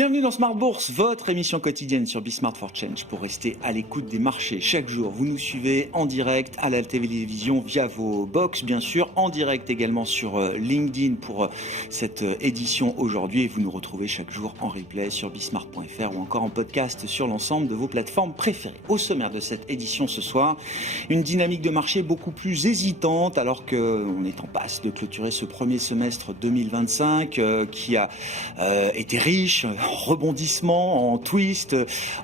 Bienvenue dans Smart Bourse, votre émission quotidienne sur Smart for Change pour rester à l'écoute des marchés. Chaque jour, vous nous suivez en direct à la télévision via vos box, bien sûr, en direct également sur LinkedIn pour cette édition aujourd'hui. Et vous nous retrouvez chaque jour en replay sur bismart.fr ou encore en podcast sur l'ensemble de vos plateformes préférées. Au sommaire de cette édition ce soir, une dynamique de marché beaucoup plus hésitante alors qu'on est en passe de clôturer ce premier semestre 2025 qui a été riche en rebondissement, en twist,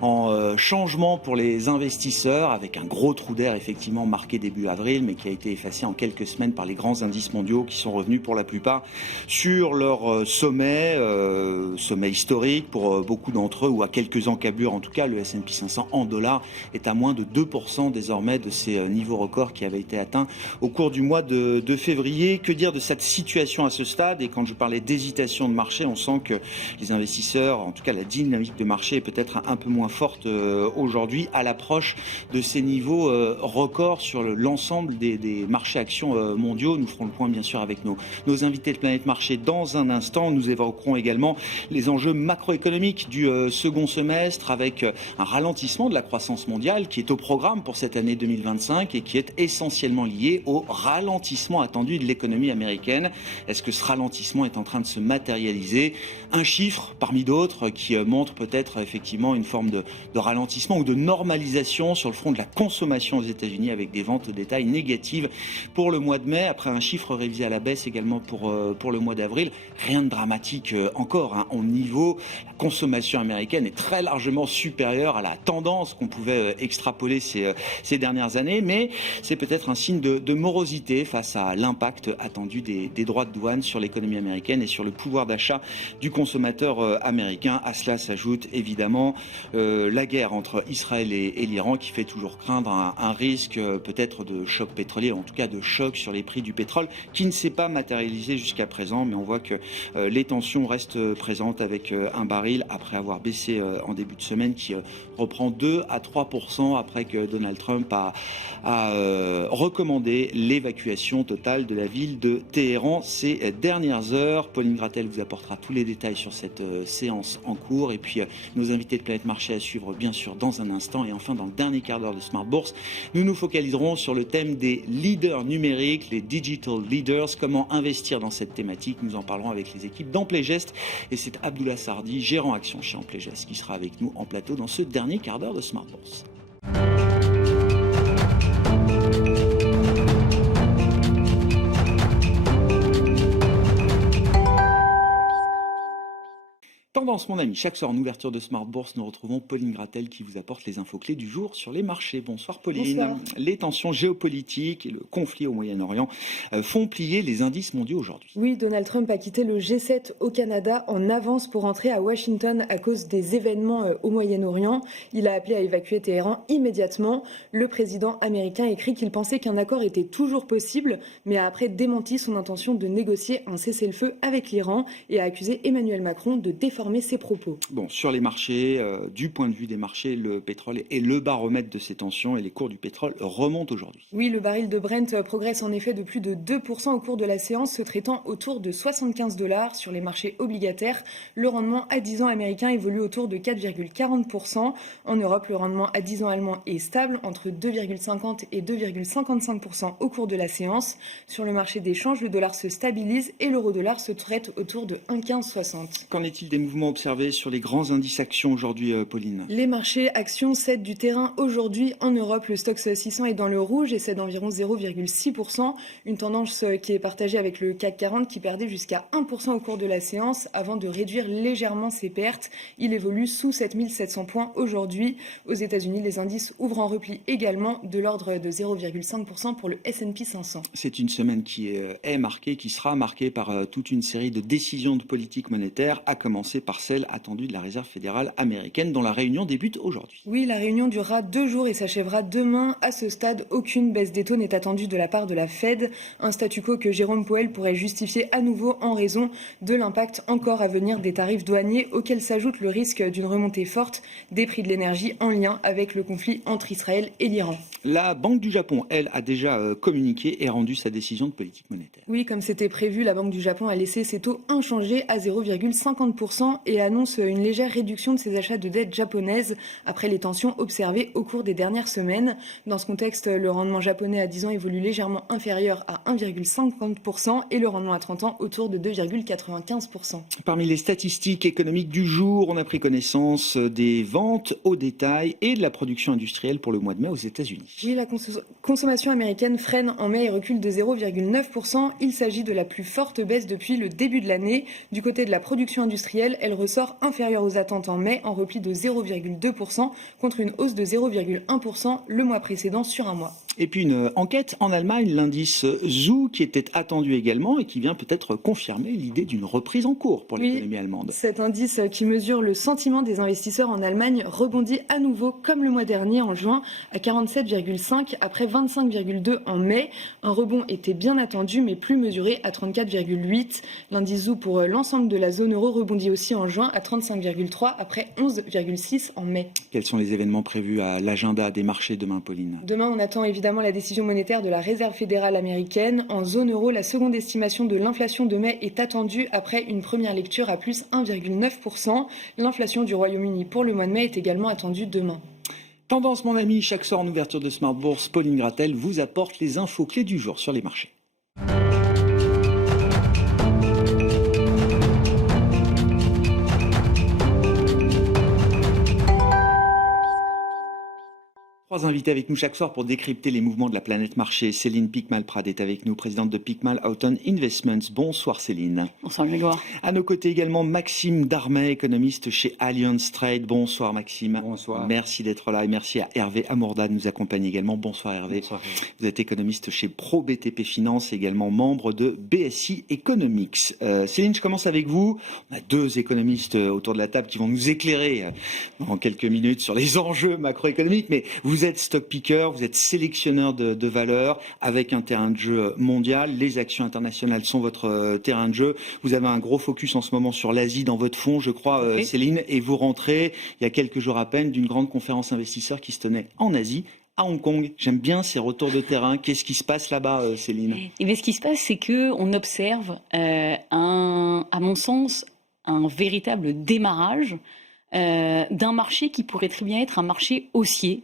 en changement pour les investisseurs, avec un gros trou d'air effectivement marqué début avril, mais qui a été effacé en quelques semaines par les grands indices mondiaux qui sont revenus pour la plupart sur leur sommet historique pour beaucoup d'entre eux, ou à quelques encablures. En tout cas, le S&P 500 en dollars est à moins de 2% désormais de ces niveaux records qui avaient été atteints au cours du mois de février. Que dire de cette situation à ce stade? Et quand je parlais d'hésitation de marché, on sent que les investisseurs, en tout cas la dynamique de marché, est peut-être un peu moins forte aujourd'hui à l'approche de ces niveaux records sur l'ensemble des marchés actions mondiaux. Nous ferons le point bien sûr avec nos invités de Planète Marché dans un instant. Nous évoquerons également les enjeux macroéconomiques du second semestre, avec un ralentissement de la croissance mondiale qui est au programme pour cette année 2025 et qui est essentiellement lié au ralentissement attendu de l'économie américaine. Est-ce que ce ralentissement est en train de se matérialiser? Un chiffre parmi d'autres qui montre peut-être effectivement une forme de ralentissement ou de normalisation sur le front de la consommation aux États-Unis, avec des ventes au détail négatives pour le mois de mai, après un chiffre révisé à la baisse également pour le mois d'avril. Rien de dramatique encore au niveau. La consommation américaine est très largement supérieure à la tendance qu'on pouvait extrapoler ces dernières années, mais c'est peut-être un signe de morosité face à l'impact attendu des droits de douane sur l'économie américaine et sur le pouvoir d'achat du consommateur américain. À cela s'ajoute évidemment la guerre entre Israël et l'Iran, qui fait toujours craindre un risque peut-être de choc pétrolier, en tout cas de choc sur les prix du pétrole, qui ne s'est pas matérialisé jusqu'à présent, mais on voit que les tensions restent présentes, avec un baril après avoir baissé en début de semaine, qui reprend 2 à 3% après que Donald Trump a recommandé l'évacuation totale de la ville de Téhéran ces dernières heures. Pauline Gratel vous apportera tous les détails sur cette séance en cours, et puis nos invités de Planète Marché à suivre bien sûr dans un instant. Et enfin, dans le dernier quart d'heure de Smart Bourse, nous nous focaliserons sur le thème des leaders numériques, les digital leaders. Comment investir dans cette thématique? Nous en parlerons avec les équipes d'Amplegest, et c'est Abdullah Sardi, gérant action chez Amplegest, qui sera avec nous en plateau dans ce dernier quart d'heure de Smart Bourse. Tendance, mon ami, chaque soir en ouverture de Smart Bourse, nous retrouvons Pauline Gratel qui vous apporte les infos clés du jour sur les marchés. Bonsoir Pauline. Bonsoir. Les tensions géopolitiques et le conflit au Moyen-Orient font plier les indices mondiaux aujourd'hui. Oui, Donald Trump a quitté le G7 au Canada en avance pour entrer à Washington à cause des événements au Moyen-Orient. Il a appelé à évacuer Téhéran immédiatement. Le président américain écrit qu'il pensait qu'un accord était toujours possible, mais a après démenti son intention de négocier un cessez-le-feu avec l'Iran et a accusé Emmanuel Macron de déformer ses propos. Bon, sur les marchés, du point de vue des marchés, le pétrole est le baromètre de ces tensions, et les cours du pétrole remontent aujourd'hui. Oui, le baril de Brent progresse en effet de plus de 2% au cours de la séance, se traitant autour de $75 sur les marchés obligataires. Le rendement à 10 ans américain évolue autour de 4,40%. En Europe, le rendement à 10 ans allemand est stable entre 2,50 et 2,55% au cours de la séance. Sur le marché des changes, le dollar se stabilise et l'euro-dollar se traite autour de 1,1560. Qu'en est-il des mouvements observés sur les grands indices actions aujourd'hui, Pauline? Les marchés actions cèdent du terrain aujourd'hui. En Europe, le Stoxx 600 est dans le rouge et cède environ 0,6%. Une tendance qui est partagée avec le CAC 40 qui perdait jusqu'à 1% au cours de la séance avant de réduire légèrement ses pertes. Il évolue sous 7700 points aujourd'hui. Aux États-Unis, les indices ouvrent en repli également, de l'ordre de 0,5% pour le S&P 500. C'est une semaine qui sera marquée par toute une série de décisions de politique monétaire, à commencer par celle attendue de la Réserve fédérale américaine, dont la réunion débute aujourd'hui. Oui, la réunion durera 2 jours et s'achèvera demain. À ce stade, aucune baisse des taux n'est attendue de la part de la Fed. Un statu quo que Jérôme Powell pourrait justifier à nouveau en raison de l'impact encore à venir des tarifs douaniers, auxquels s'ajoute le risque d'une remontée forte des prix de l'énergie en lien avec le conflit entre Israël et l'Iran. La Banque du Japon, elle, a déjà communiqué et rendu sa décision de politique monétaire. Oui, comme c'était prévu, la Banque du Japon a laissé ses taux inchangés à 0,50% et annonce une légère réduction de ses achats de dettes japonaises après les tensions observées au cours des dernières semaines. Dans ce contexte, le rendement japonais à 10 ans évolue légèrement inférieur à 1,50% et le rendement à 30 ans autour de 2,95%. Parmi les statistiques économiques du jour, on a pris connaissance des ventes au détail et de la production industrielle pour le mois de mai aux États-Unis. La consommation américaine freine en mai et recule de 0,9%. Il s'agit de la plus forte baisse depuis le début de l'année. Du côté de la production industrielle, elle ressort inférieure aux attentes en mai, en repli de 0,2% contre une hausse de 0,1% le mois précédent sur un mois. Et puis une enquête en Allemagne, l'indice ZOO, qui était attendu également et qui vient peut-être confirmer l'idée d'une reprise en cours pour l'économie allemande. Cet indice qui mesure le sentiment des investisseurs en Allemagne rebondit à nouveau comme le mois dernier en juin à 47,5 après 25,2 en mai. Un rebond était bien attendu mais plus mesuré à 34,8. L'indice ZOO pour l'ensemble de la zone euro rebondit aussi en juin à 35,3 après 11,6 en mai. Quels sont les événements prévus à l'agenda des marchés demain, Pauline ? Demain, on attend évidemment la décision monétaire de la Réserve fédérale américaine. En zone euro, la seconde estimation de l'inflation de mai est attendue après une première lecture à plus 1,9%. L'inflation du Royaume-Uni pour le mois de mai est également attendue demain. Tendance, mon ami, chaque soir en ouverture de Smart Bourse, Pauline Gratel vous apporte les infos clés du jour sur les marchés. Trois invités avec nous chaque soir pour décrypter les mouvements de la planète marché. Céline Picmal-Prade est avec nous, présidente de Picmal Houghton Investments. Bonsoir Céline. Bonsoir Grégoire. À nos côtés également Maxime Darmet, économiste chez Allianz Trade. Bonsoir Maxime. Bonsoir. Merci d'être là et merci à Hervé Amourda de nous accompagner également. Bonsoir Hervé. Bonsoir. Vous êtes économiste chez Pro BTP Finance, également membre de BSI Economics. Céline, je commence avec vous. On a deux économistes autour de la table qui vont nous éclairer dans quelques minutes sur les enjeux macroéconomiques, mais vous êtes stock picker, vous êtes sélectionneur de valeurs avec un terrain de jeu mondial. Les actions internationales sont votre terrain de jeu. Vous avez un gros focus en ce moment sur l'Asie dans votre fonds, je crois, Oui. Céline, et vous rentrez il y a quelques jours à peine d'une grande conférence investisseurs qui se tenait en Asie, à Hong Kong. J'aime bien ces retours de terrain. Qu'est-ce qui se passe là-bas, Céline ? Et bien, ce qui se passe, c'est qu'on observe, à mon sens, un véritable démarrage d'un marché qui pourrait très bien être un marché haussier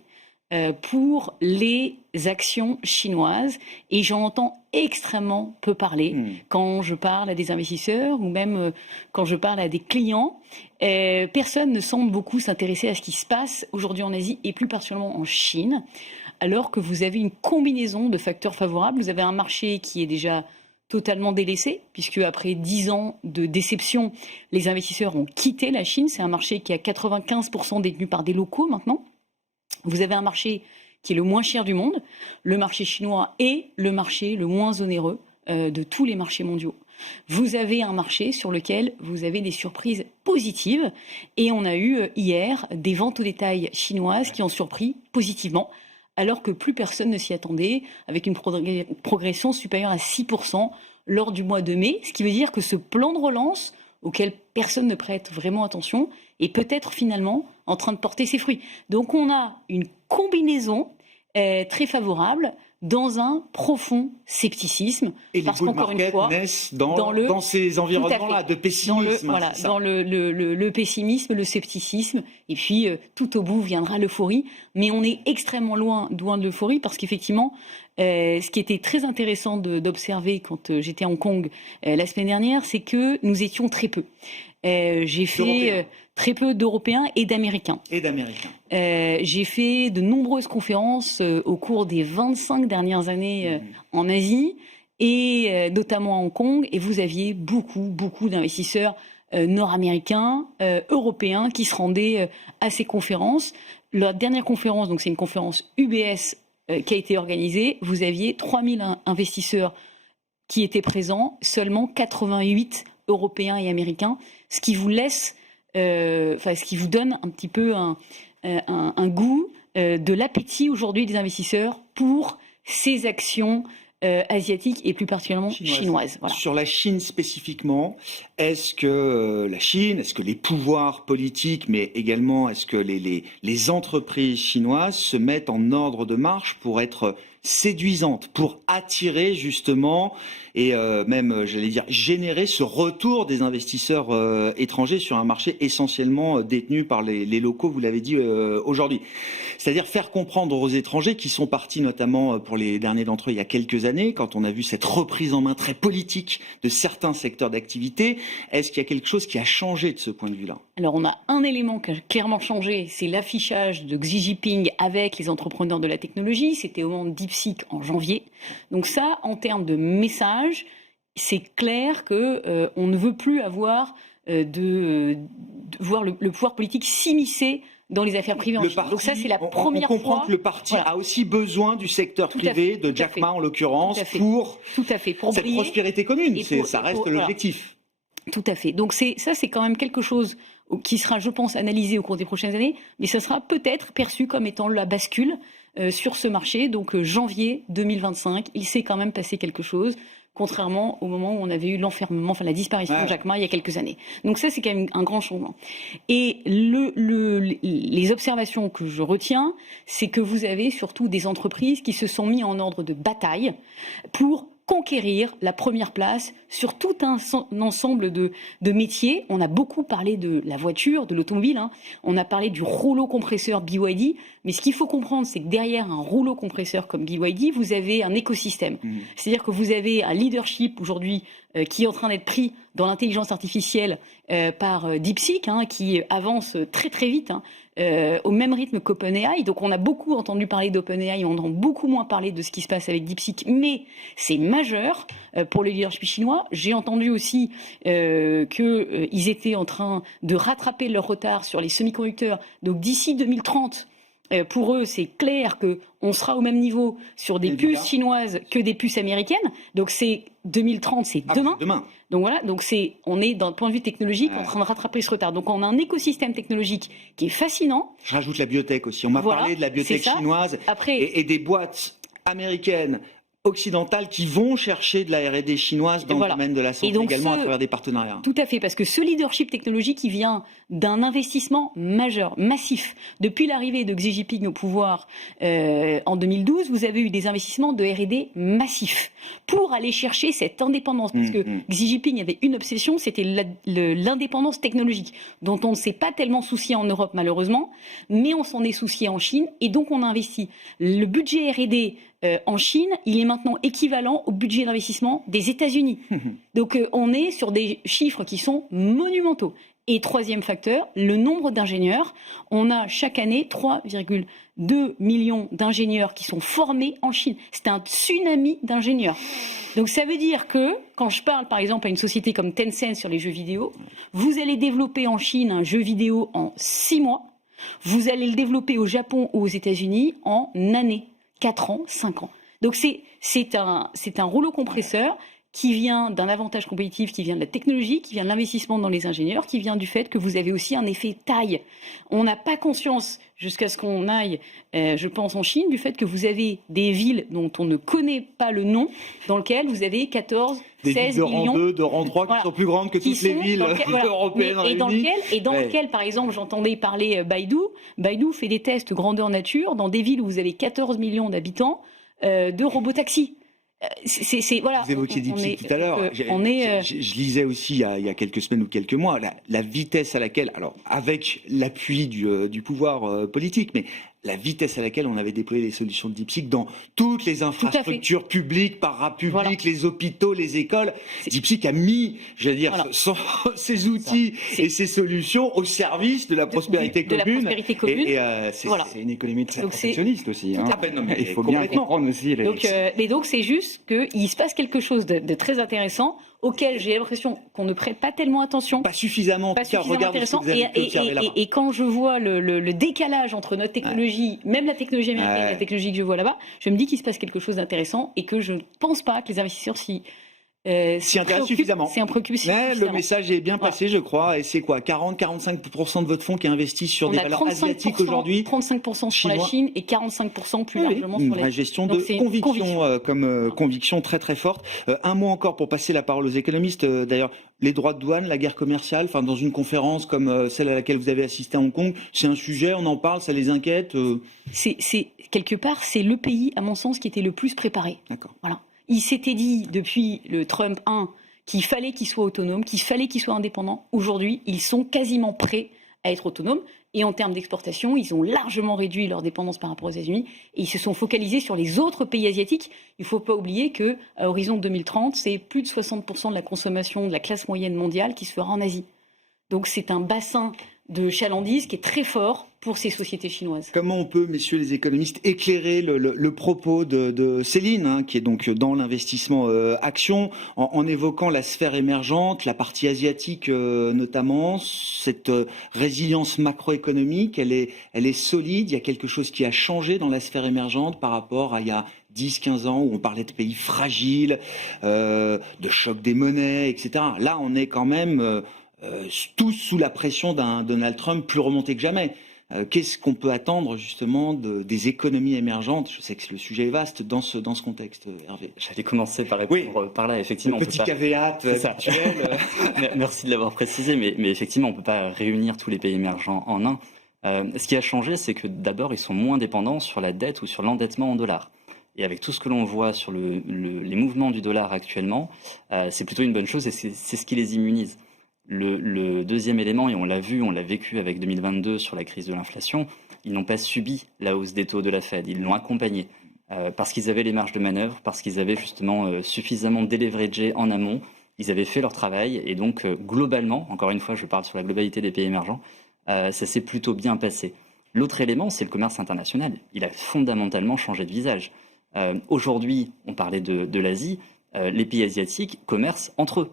pour les actions chinoises. Et j'en entends extrêmement peu parler quand je parle à des investisseurs ou même quand je parle à des clients. Personne ne semble beaucoup s'intéresser à ce qui se passe aujourd'hui en Asie et plus particulièrement en Chine, alors que vous avez une combinaison de facteurs favorables. Vous avez un marché qui est déjà totalement délaissé, puisque après 10 ans de déception, les investisseurs ont quitté la Chine. C'est un marché qui est à 95% détenu par des locaux maintenant. Vous avez un marché qui est le moins cher du monde, le marché chinois est le marché le moins onéreux de tous les marchés mondiaux. Vous avez un marché sur lequel vous avez des surprises positives et on a eu hier des ventes au détail chinoises qui ont surpris positivement, alors que plus personne ne s'y attendait, avec une progression supérieure à 6% lors du mois de mai, ce qui veut dire que ce plan de relance auquel personne ne prête vraiment attention est peut-être finalement en train de porter ses fruits. Donc on a une combinaison très favorable dans un profond scepticisme. Et les parce bull qu'encore une markets fois, naissent dans ces environnements-là de pessimisme. Dans le pessimisme, le scepticisme, et puis tout au bout viendra l'euphorie. Mais on est extrêmement loin de l'euphorie parce qu'effectivement, ce qui était très intéressant d'observer quand j'étais à Hong Kong la semaine dernière, c'est que nous étions très peu. J'ai fait très peu d'Européens et d'Américains. J'ai fait de nombreuses conférences au cours des 25 dernières années en Asie et notamment à Hong Kong. Et vous aviez beaucoup d'investisseurs nord-américains, européens qui se rendaient à ces conférences. La dernière conférence, donc c'est une conférence UBS qui a été organisée. Vous aviez 3000 investisseurs qui étaient présents, seulement 88 Européens et Américains, ce qui vous laisse, ce qui vous donne un petit peu un goût de l'appétit aujourd'hui des investisseurs pour ces actions asiatiques et plus particulièrement chinoises. Voilà. Sur la Chine spécifiquement, est-ce que les pouvoirs politiques, mais également est-ce que les entreprises chinoises se mettent en ordre de marche pour être séduisantes, pour attirer justement et même, j'allais dire, générer ce retour des investisseurs étrangers sur un marché essentiellement détenu par les locaux, vous l'avez dit aujourd'hui. C'est-à-dire faire comprendre aux étrangers qui sont partis notamment pour les derniers d'entre eux il y a quelques années, quand on a vu cette reprise en main très politique de certains secteurs d'activité, est-ce qu'il y a quelque chose qui a changé de ce point de vue-là? Alors on a un élément qui a clairement changé, c'est l'affichage de Xi Jinping avec les entrepreneurs de la technologie. C'était au moment de DeepSeek en janvier. Donc ça, en termes de message, c'est clair que on ne veut plus avoir de voir le pouvoir politique s'immiscer dans les affaires privées en Chine. Donc ça, c'est la première fois. On comprend que le parti a aussi besoin du secteur privé, de Jack Ma en l'occurrence, pour cette prospérité commune. Ça reste l'objectif. Tout à fait. Donc ça, c'est quand même quelque chose qui sera, je pense, analysé au cours des prochaines années, mais ça sera peut-être perçu comme étant la bascule sur ce marché. Donc janvier 2025, il s'est quand même passé quelque chose, contrairement au moment où on avait eu l'enfermement, enfin la disparition de Jack Ma il y a quelques années. Donc ça, c'est quand même un grand changement. Et les observations que je retiens, c'est que vous avez surtout des entreprises qui se sont mis en ordre de bataille pour conquérir la première place sur tout un ensemble de métiers. On a beaucoup parlé de la voiture, de l'automobile, hein. On a parlé du rouleau compresseur BYD, mais ce qu'il faut comprendre, c'est que derrière un rouleau compresseur comme BYD, vous avez un écosystème. C'est-à-dire que vous avez un leadership aujourd'hui qui est en train d'être pris dans l'intelligence artificielle par DeepSeek, hein, qui avance très très vite, hein, au même rythme qu'OpenAI. Donc on a beaucoup entendu parler d'OpenAI, on entend beaucoup moins parler de ce qui se passe avec DeepSeek, mais c'est majeur pour le leadership chinois. J'ai entendu aussi qu'ils étaient en train de rattraper leur retard sur les semi-conducteurs. Donc d'ici 2030, pour eux, c'est clair qu'on sera au même niveau sur des puces chinoises que des puces américaines. Donc c'est 2030, c'est demain. Donc voilà, on est d'un point de vue technologique en train de rattraper ce retard. Donc on a un écosystème technologique qui est fascinant. Je rajoute la biotech aussi. On m'a parlé de la biotech chinoise et des boîtes américaines, occidentales qui vont chercher de la R&D chinoise dans le domaine de la santé également à travers des partenariats. Tout à fait, parce que ce leadership technologique qui vient d'un investissement majeur, massif. Depuis l'arrivée de Xi Jinping au pouvoir en 2012, vous avez eu des investissements de R&D massifs pour aller chercher cette indépendance. Parce que Xi Jinping avait une obsession, c'était l'indépendance technologique, dont on ne s'est pas tellement soucié en Europe malheureusement, mais on s'en est soucié en Chine, et donc on a investi. Le budget R&D en Chine, il est maintenant équivalent au budget d'investissement des États-Unis. Donc on est sur des chiffres qui sont monumentaux. Et troisième facteur, le nombre d'ingénieurs. On a chaque année 3,2 millions d'ingénieurs qui sont formés en Chine. C'est un tsunami d'ingénieurs. Donc ça veut dire que, quand je parle par exemple à une société comme Tencent sur les jeux vidéo, vous allez développer en Chine un jeu vidéo en 6 mois, vous allez le développer au Japon ou aux États-Unis en années. 4 ans, 5 ans. Donc c'est un rouleau compresseur qui vient d'un avantage compétitif, qui vient de la technologie, qui vient de l'investissement dans les ingénieurs, qui vient du fait que vous avez aussi un effet taille. On n'a pas conscience, jusqu'à ce qu'on aille, je pense en Chine, du fait que vous avez des villes dont on ne connaît pas le nom, dans lesquelles vous avez 14, 16 millions... Des villes de rang 2, de rang 3, qui sont plus grandes que toutes les villes européennes réunies. Et dans lequel, par exemple, j'entendais parler Baidu. Baidu fait des tests grandeur nature dans des villes où vous avez 14 millions d'habitants de robotaxis. Voilà, vous évoquiez DeepSeek tout à l'heure. Je lisais aussi il y a quelques semaines ou quelques mois la vitesse à laquelle, alors avec l'appui du pouvoir politique, mais la vitesse à laquelle on avait déployé les solutions de DeepSeek dans toutes les infrastructures publiques, parapubliques, les hôpitaux, les écoles. DeepSeek a mis, ses outils et ses solutions au service de la prospérité commune. Et c'est une économie très protectionniste aussi. Hein. Il faut bien comprendre aussi. Donc c'est juste qu'il se passe quelque chose de très intéressant auquel j'ai l'impression qu'on ne prête pas tellement attention. Pas suffisamment. Intéressant. Et quand je vois le décalage entre notre technologie, même la technologie américaine et la technologie que je vois là-bas, je me dis qu'il se passe quelque chose d'intéressant et que je ne pense pas que les investisseurs s'y intéresse suffisamment. C'est un préoccupé Mais le message est bien passé, je crois. Et c'est quoi, 40-45% de votre fonds qui investit sur des valeurs asiatiques aujourd'hui? 35% sur la Chine et 45% plus largement sur la gestion de conviction très très forte. Un mot encore pour passer la parole aux économistes. D'ailleurs, les droits de douane, la guerre commerciale, dans une conférence comme celle à laquelle vous avez assisté à Hong Kong, c'est un sujet, on en parle, ça les inquiète? Quelque part, c'est le pays, à mon sens, qui était le plus préparé. D'accord. Voilà. Il s'était dit depuis le Trump 1 qu'il fallait qu'ils soient autonomes, qu'il fallait qu'ils soient indépendants. Aujourd'hui, ils sont quasiment prêts à être autonomes. Et en termes d'exportation, ils ont largement réduit leur dépendance par rapport aux États-Unis et ils se sont focalisés sur les autres pays asiatiques. Il ne faut pas oublier qu'à horizon 2030, c'est plus de 60% de la consommation de la classe moyenne mondiale qui se fera en Asie. Donc c'est un bassin de chalandise qui est très fort pour ces sociétés chinoises. Comment on peut, messieurs les économistes, éclairer le propos de Céline, qui est donc dans l'investissement action, en évoquant la sphère émergente, la partie asiatique notamment, cette résilience macroéconomique, elle est solide, il y a quelque chose qui a changé dans la sphère émergente par rapport à il y a 10-15 ans où on parlait de pays fragiles, de choc des monnaies, etc. Là, on est quand même tous sous la pression d'un Donald Trump plus remonté que jamais. Qu'est-ce qu'on peut attendre justement des économies émergentes? Je sais que le sujet est vaste dans ce contexte, Hervé. J'allais commencer par répondre par là. Effectivement, le petit caveat habituel. Merci de l'avoir précisé, mais effectivement, on ne peut pas réunir tous les pays émergents en un. Ce qui a changé, c'est que d'abord, ils sont moins dépendants sur la dette ou sur l'endettement en dollars. Et avec tout ce que l'on voit sur les mouvements du dollar actuellement, c'est plutôt une bonne chose et c'est ce qui les immunise. Le deuxième élément, et on l'a vu, on l'a vécu avec 2022 sur la crise de l'inflation, ils n'ont pas subi la hausse des taux de la Fed, ils l'ont accompagnée parce qu'ils avaient les marges de manœuvre, parce qu'ils avaient justement suffisamment déleveragé en amont, ils avaient fait leur travail et donc globalement, encore une fois je parle sur la globalité des pays émergents, ça s'est plutôt bien passé. L'autre élément, c'est le commerce international. Il a fondamentalement changé de visage. Aujourd'hui, on parlait de l'Asie, les pays asiatiques commercent entre eux.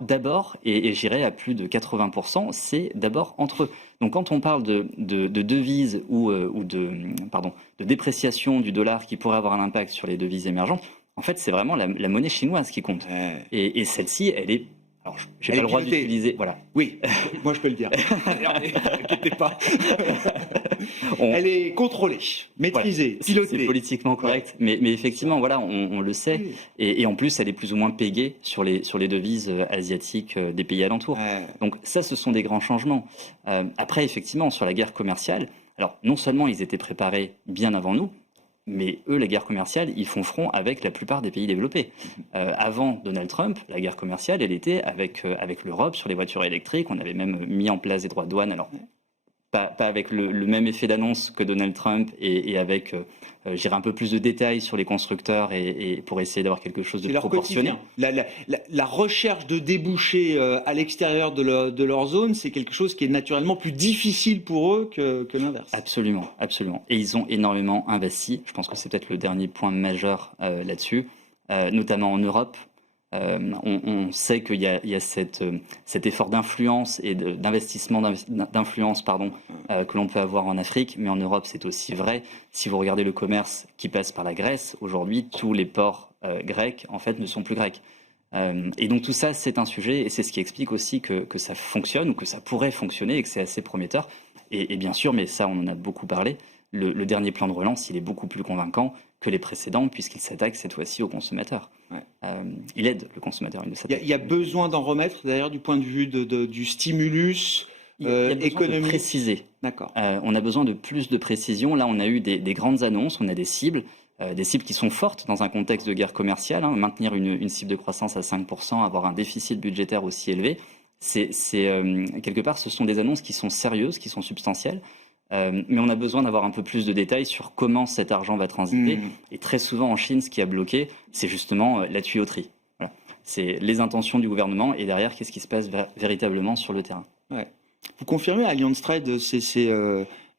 D'abord, et j'irais à plus de 80%, c'est d'abord entre eux. Donc quand on parle de devises ou de dépréciation du dollar qui pourrait avoir un impact sur les devises émergentes, en fait c'est vraiment la monnaie chinoise qui compte. Et celle-ci, elle est... Alors, j'ai pas le droit d'utiliser... Voilà. Oui, moi je peux le dire. N'inquiétez pas. Elle est contrôlée, maîtrisée, pilotée. C'est politiquement correct. Mais effectivement, voilà, on le sait. Oui. Et en plus, elle est plus ou moins pégée sur les devises asiatiques des pays alentours. Donc ça, ce sont des grands changements. Après, effectivement, sur la guerre commerciale, alors non seulement ils étaient préparés bien avant nous, mais eux, la guerre commerciale, ils font front avec la plupart des pays développés. Avant Donald Trump, la guerre commerciale, elle était avec l'Europe sur les voitures électriques. On avait même mis en place des droits de douane. Alors, pas avec le même effet d'annonce que Donald Trump et avec, j'irai un peu plus de détails sur les constructeurs et pour essayer d'avoir quelque chose de proportionné. La recherche de débouchés à l'extérieur de leur zone, c'est quelque chose qui est naturellement plus difficile pour eux que l'inverse. Absolument, absolument. Et ils ont énormément investi. Je pense que c'est peut-être le dernier point majeur là-dessus, notamment en Europe. On sait qu'il y a cet effort d'influence et d'investissement d'influence que l'on peut avoir en Afrique, mais en Europe c'est aussi vrai. Si vous regardez le commerce qui passe par la Grèce, aujourd'hui tous les ports grecs en fait ne sont plus grecs. Et donc tout ça c'est un sujet et c'est ce qui explique aussi que ça fonctionne ou que ça pourrait fonctionner et que c'est assez prometteur. Et bien sûr, mais ça on en a beaucoup parlé, le dernier plan de relance il est beaucoup plus convaincant que les précédents puisqu'il s'attaque cette fois-ci aux consommateurs. Il aide le consommateur. Il y a besoin d'en remettre d'ailleurs du point de vue du stimulus économique. De préciser. D'accord. On a besoin de plus de précision. Là, on a eu des grandes annonces, on a des cibles qui sont fortes dans un contexte de guerre commerciale. Maintenir une cible de croissance à 5%, avoir un déficit budgétaire aussi élevé, quelque part, ce sont des annonces qui sont sérieuses, qui sont substantielles. Mais on a besoin d'avoir un peu plus de détails sur comment cet argent va transiter. Et très souvent en Chine, ce qui a bloqué, c'est justement la tuyauterie. Voilà. C'est les intentions du gouvernement et derrière, qu'est-ce qui se passe véritablement sur le terrain. Vous confirmez, Allianz Trade, c'est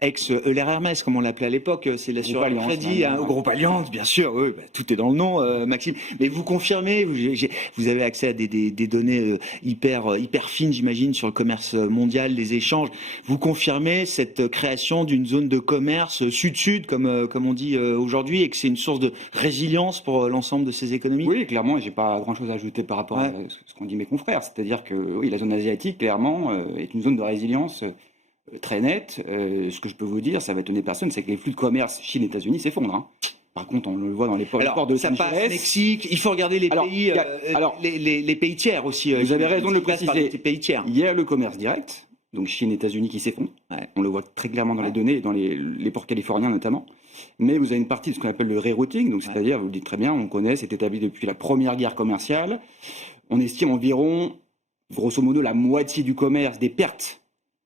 ex-Euler Hermès, comme on l'appelait à l'époque, c'est l'assureur de crédit, groupe Allianz, bien sûr, oui, tout est dans le nom, Maxime. Mais vous confirmez, vous avez accès à des données hyper fines, j'imagine, sur le commerce mondial, les échanges. Vous confirmez cette création d'une zone de commerce sud-sud, comme on dit aujourd'hui, et que c'est une source de résilience pour l'ensemble de ces économies? Oui, clairement, j'ai pas grand-chose à ajouter par rapport à ce qu'ont dit mes confrères. C'est-à-dire que oui, la zone asiatique, clairement, est une zone de résilience très nette. Ce que je peux vous dire, ça va étonner personne, c'est que les flux de commerce Chine-États-Unis s'effondrent. Par contre, on le voit dans les ports de Los Angeles. Ça passe Mexique. Il faut regarder les pays tiers aussi. Vous avez raison de le préciser. Pays tiers. Il y a le commerce direct. donc Chine, États-Unis qui s'effondrent. Ouais. On le voit très clairement dans les données, et dans les ports californiens notamment. Mais vous avez une partie de ce qu'on appelle le rerouting, donc c'est-à-dire, vous le dites très bien, on connaît, c'est établi depuis la première guerre commerciale. On estime environ, grosso modo, la moitié du commerce, des pertes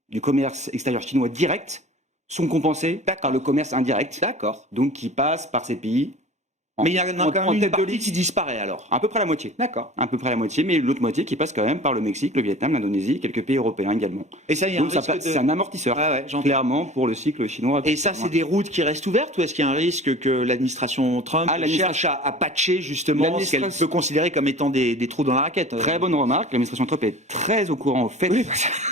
du commerce extérieur chinois direct sont compensées par le commerce indirect, D'accord. donc qui passe par ces pays. Mais il y en a quand même une tête de partie liste. qui disparaît alors. À peu près la moitié. D'accord. À peu près la moitié, mais l'autre moitié qui passe quand même par le Mexique, le Vietnam, l'Indonésie, quelques pays européens également. Et ça, il y a un Donc ça risque c'est un amortisseur, Ah ouais, j'entends. clairement, pour le cycle chinois. Et ça, c'est des routes qui restent ouvertes ou est-ce qu'il y a un risque que l'administration Trump cherche à patcher justement ce qu'elle peut considérer comme étant des trous dans la raquette? Très bonne remarque. L'administration Trump est très au courant au fait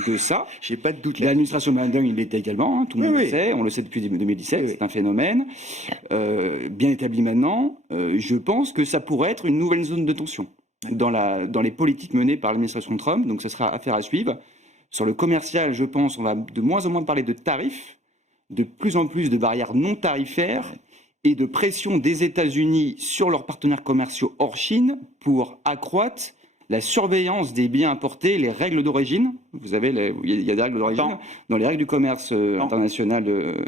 de ça. J'ai pas de doute là. L'administration Biden, il l'était également, hein, tout le monde le sait, on le sait depuis 2017, c'est un phénomène bien établi maintenant. Je pense que ça pourrait être une nouvelle zone de tension dans les politiques menées par l'administration Trump, donc ce sera affaire à suivre. Sur le commercial, je pense, on va de moins en moins parler de tarifs, de plus en plus de barrières non tarifaires et de pression des États-Unis sur leurs partenaires commerciaux hors Chine pour accroître la surveillance des biens importés, les règles d'origine. Vous savez, il y a des règles d'origine dans les règles du commerce international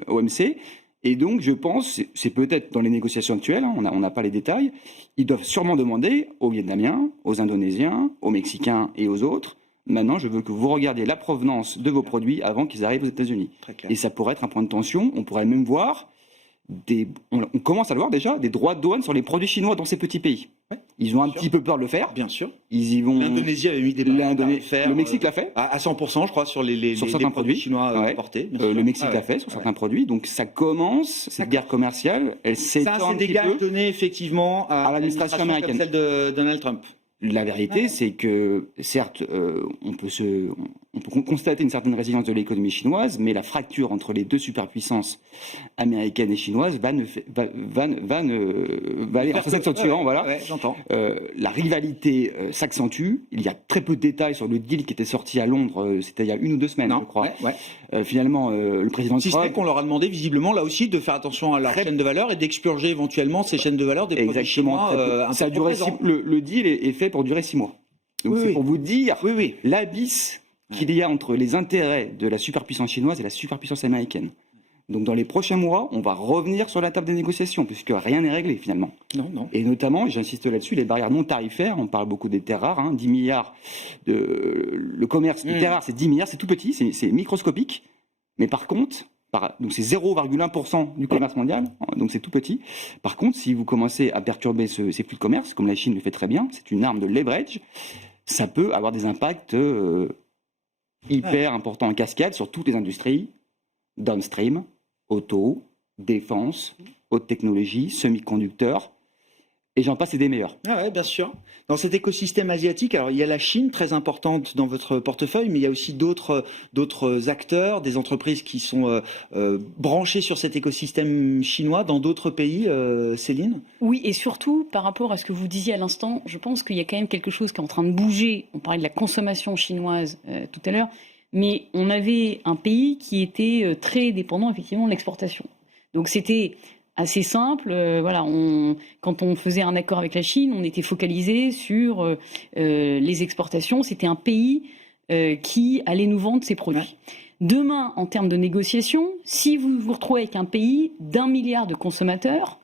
OMC. Et donc, je pense, c'est peut-être dans les négociations actuelles, hein, on n'a pas les détails, ils doivent sûrement demander aux Vietnamiens, aux Indonésiens, aux Mexicains et aux autres, maintenant, je veux que vous regardiez la provenance de vos produits avant qu'ils arrivent aux États-Unis. Très clair. Et ça pourrait être un point de tension. On pourrait même voir, on commence à le voir déjà, des droits de douane sur les produits chinois dans ces petits pays. Ouais, ils ont un petit peu peur de le faire. Bien sûr. Ils y vont. L'Indonésie avait mis des barrières tarifaires. Le Mexique l'a fait. À 100%, je crois, sur les certains produits chinois importés. bien sûr. Le Mexique l'a fait sur certains produits. Donc ça commence, cette guerre commerciale, elle s'étend Ça, un c'est des petit gages peu. donnés effectivement à l'administration comme américaine. celle de Donald Trump. La vérité, c'est que, certes, on peut constater une certaine résilience de l'économie chinoise, mais la fracture entre les deux superpuissances américaines et chinoises va aller en s'accentuant. Voilà. Ouais, j'entends. La rivalité s'accentue. Il y a très peu de détails sur le deal qui était sorti à Londres, c'était il y a 1 ou 2 semaines, je crois. Finalement, le président Si ce Trump... n'est qu'on leur a demandé visiblement là aussi de faire attention à leur chaîne de valeur et d'expurger éventuellement ces chaînes de valeur des produits chinois. Ça a duré le deal est fait pour durer 6 mois. Donc c'est pour vous dire l'abysse qu'il y a entre les intérêts de la superpuissance chinoise et la superpuissance américaine. Donc dans les prochains mois, on va revenir sur la table des négociations, puisque rien n'est réglé finalement. Non. Et notamment, j'insiste là-dessus, les barrières non tarifaires, on parle beaucoup des terres rares, hein, 10 milliards, le commerce des terres rares, c'est 10 milliards, c'est tout petit, c'est microscopique, mais par contre, donc c'est 0,1% du commerce mondial, donc c'est tout petit. Par contre, si vous commencez à perturber ces flux de commerce, comme la Chine le fait très bien, c'est une arme de leverage, ça peut avoir des impacts hyper importants en cascade sur toutes les industries, downstream, auto, défense, haute technologie, semi-conducteurs, et j'en passe et des meilleurs. Ah ouais, bien sûr. Dans cet écosystème asiatique, alors il y a la Chine très importante dans votre portefeuille, mais il y a aussi d'autres acteurs, des entreprises qui sont branchées sur cet écosystème chinois dans d'autres pays, Céline? Oui, et surtout par rapport à ce que vous disiez à l'instant, je pense qu'il y a quand même quelque chose qui est en train de bouger. On parlait de la consommation chinoise tout à l'heure, mais on avait un pays qui était très dépendant effectivement de l'exportation. Donc c'était assez simple, quand on faisait un accord avec la Chine, on était focalisé sur les exportations. C'était un pays qui allait nous vendre ses produits. Ouais. Demain, en termes de négociation, si vous vous retrouvez avec un pays d'1 milliard de consommateurs,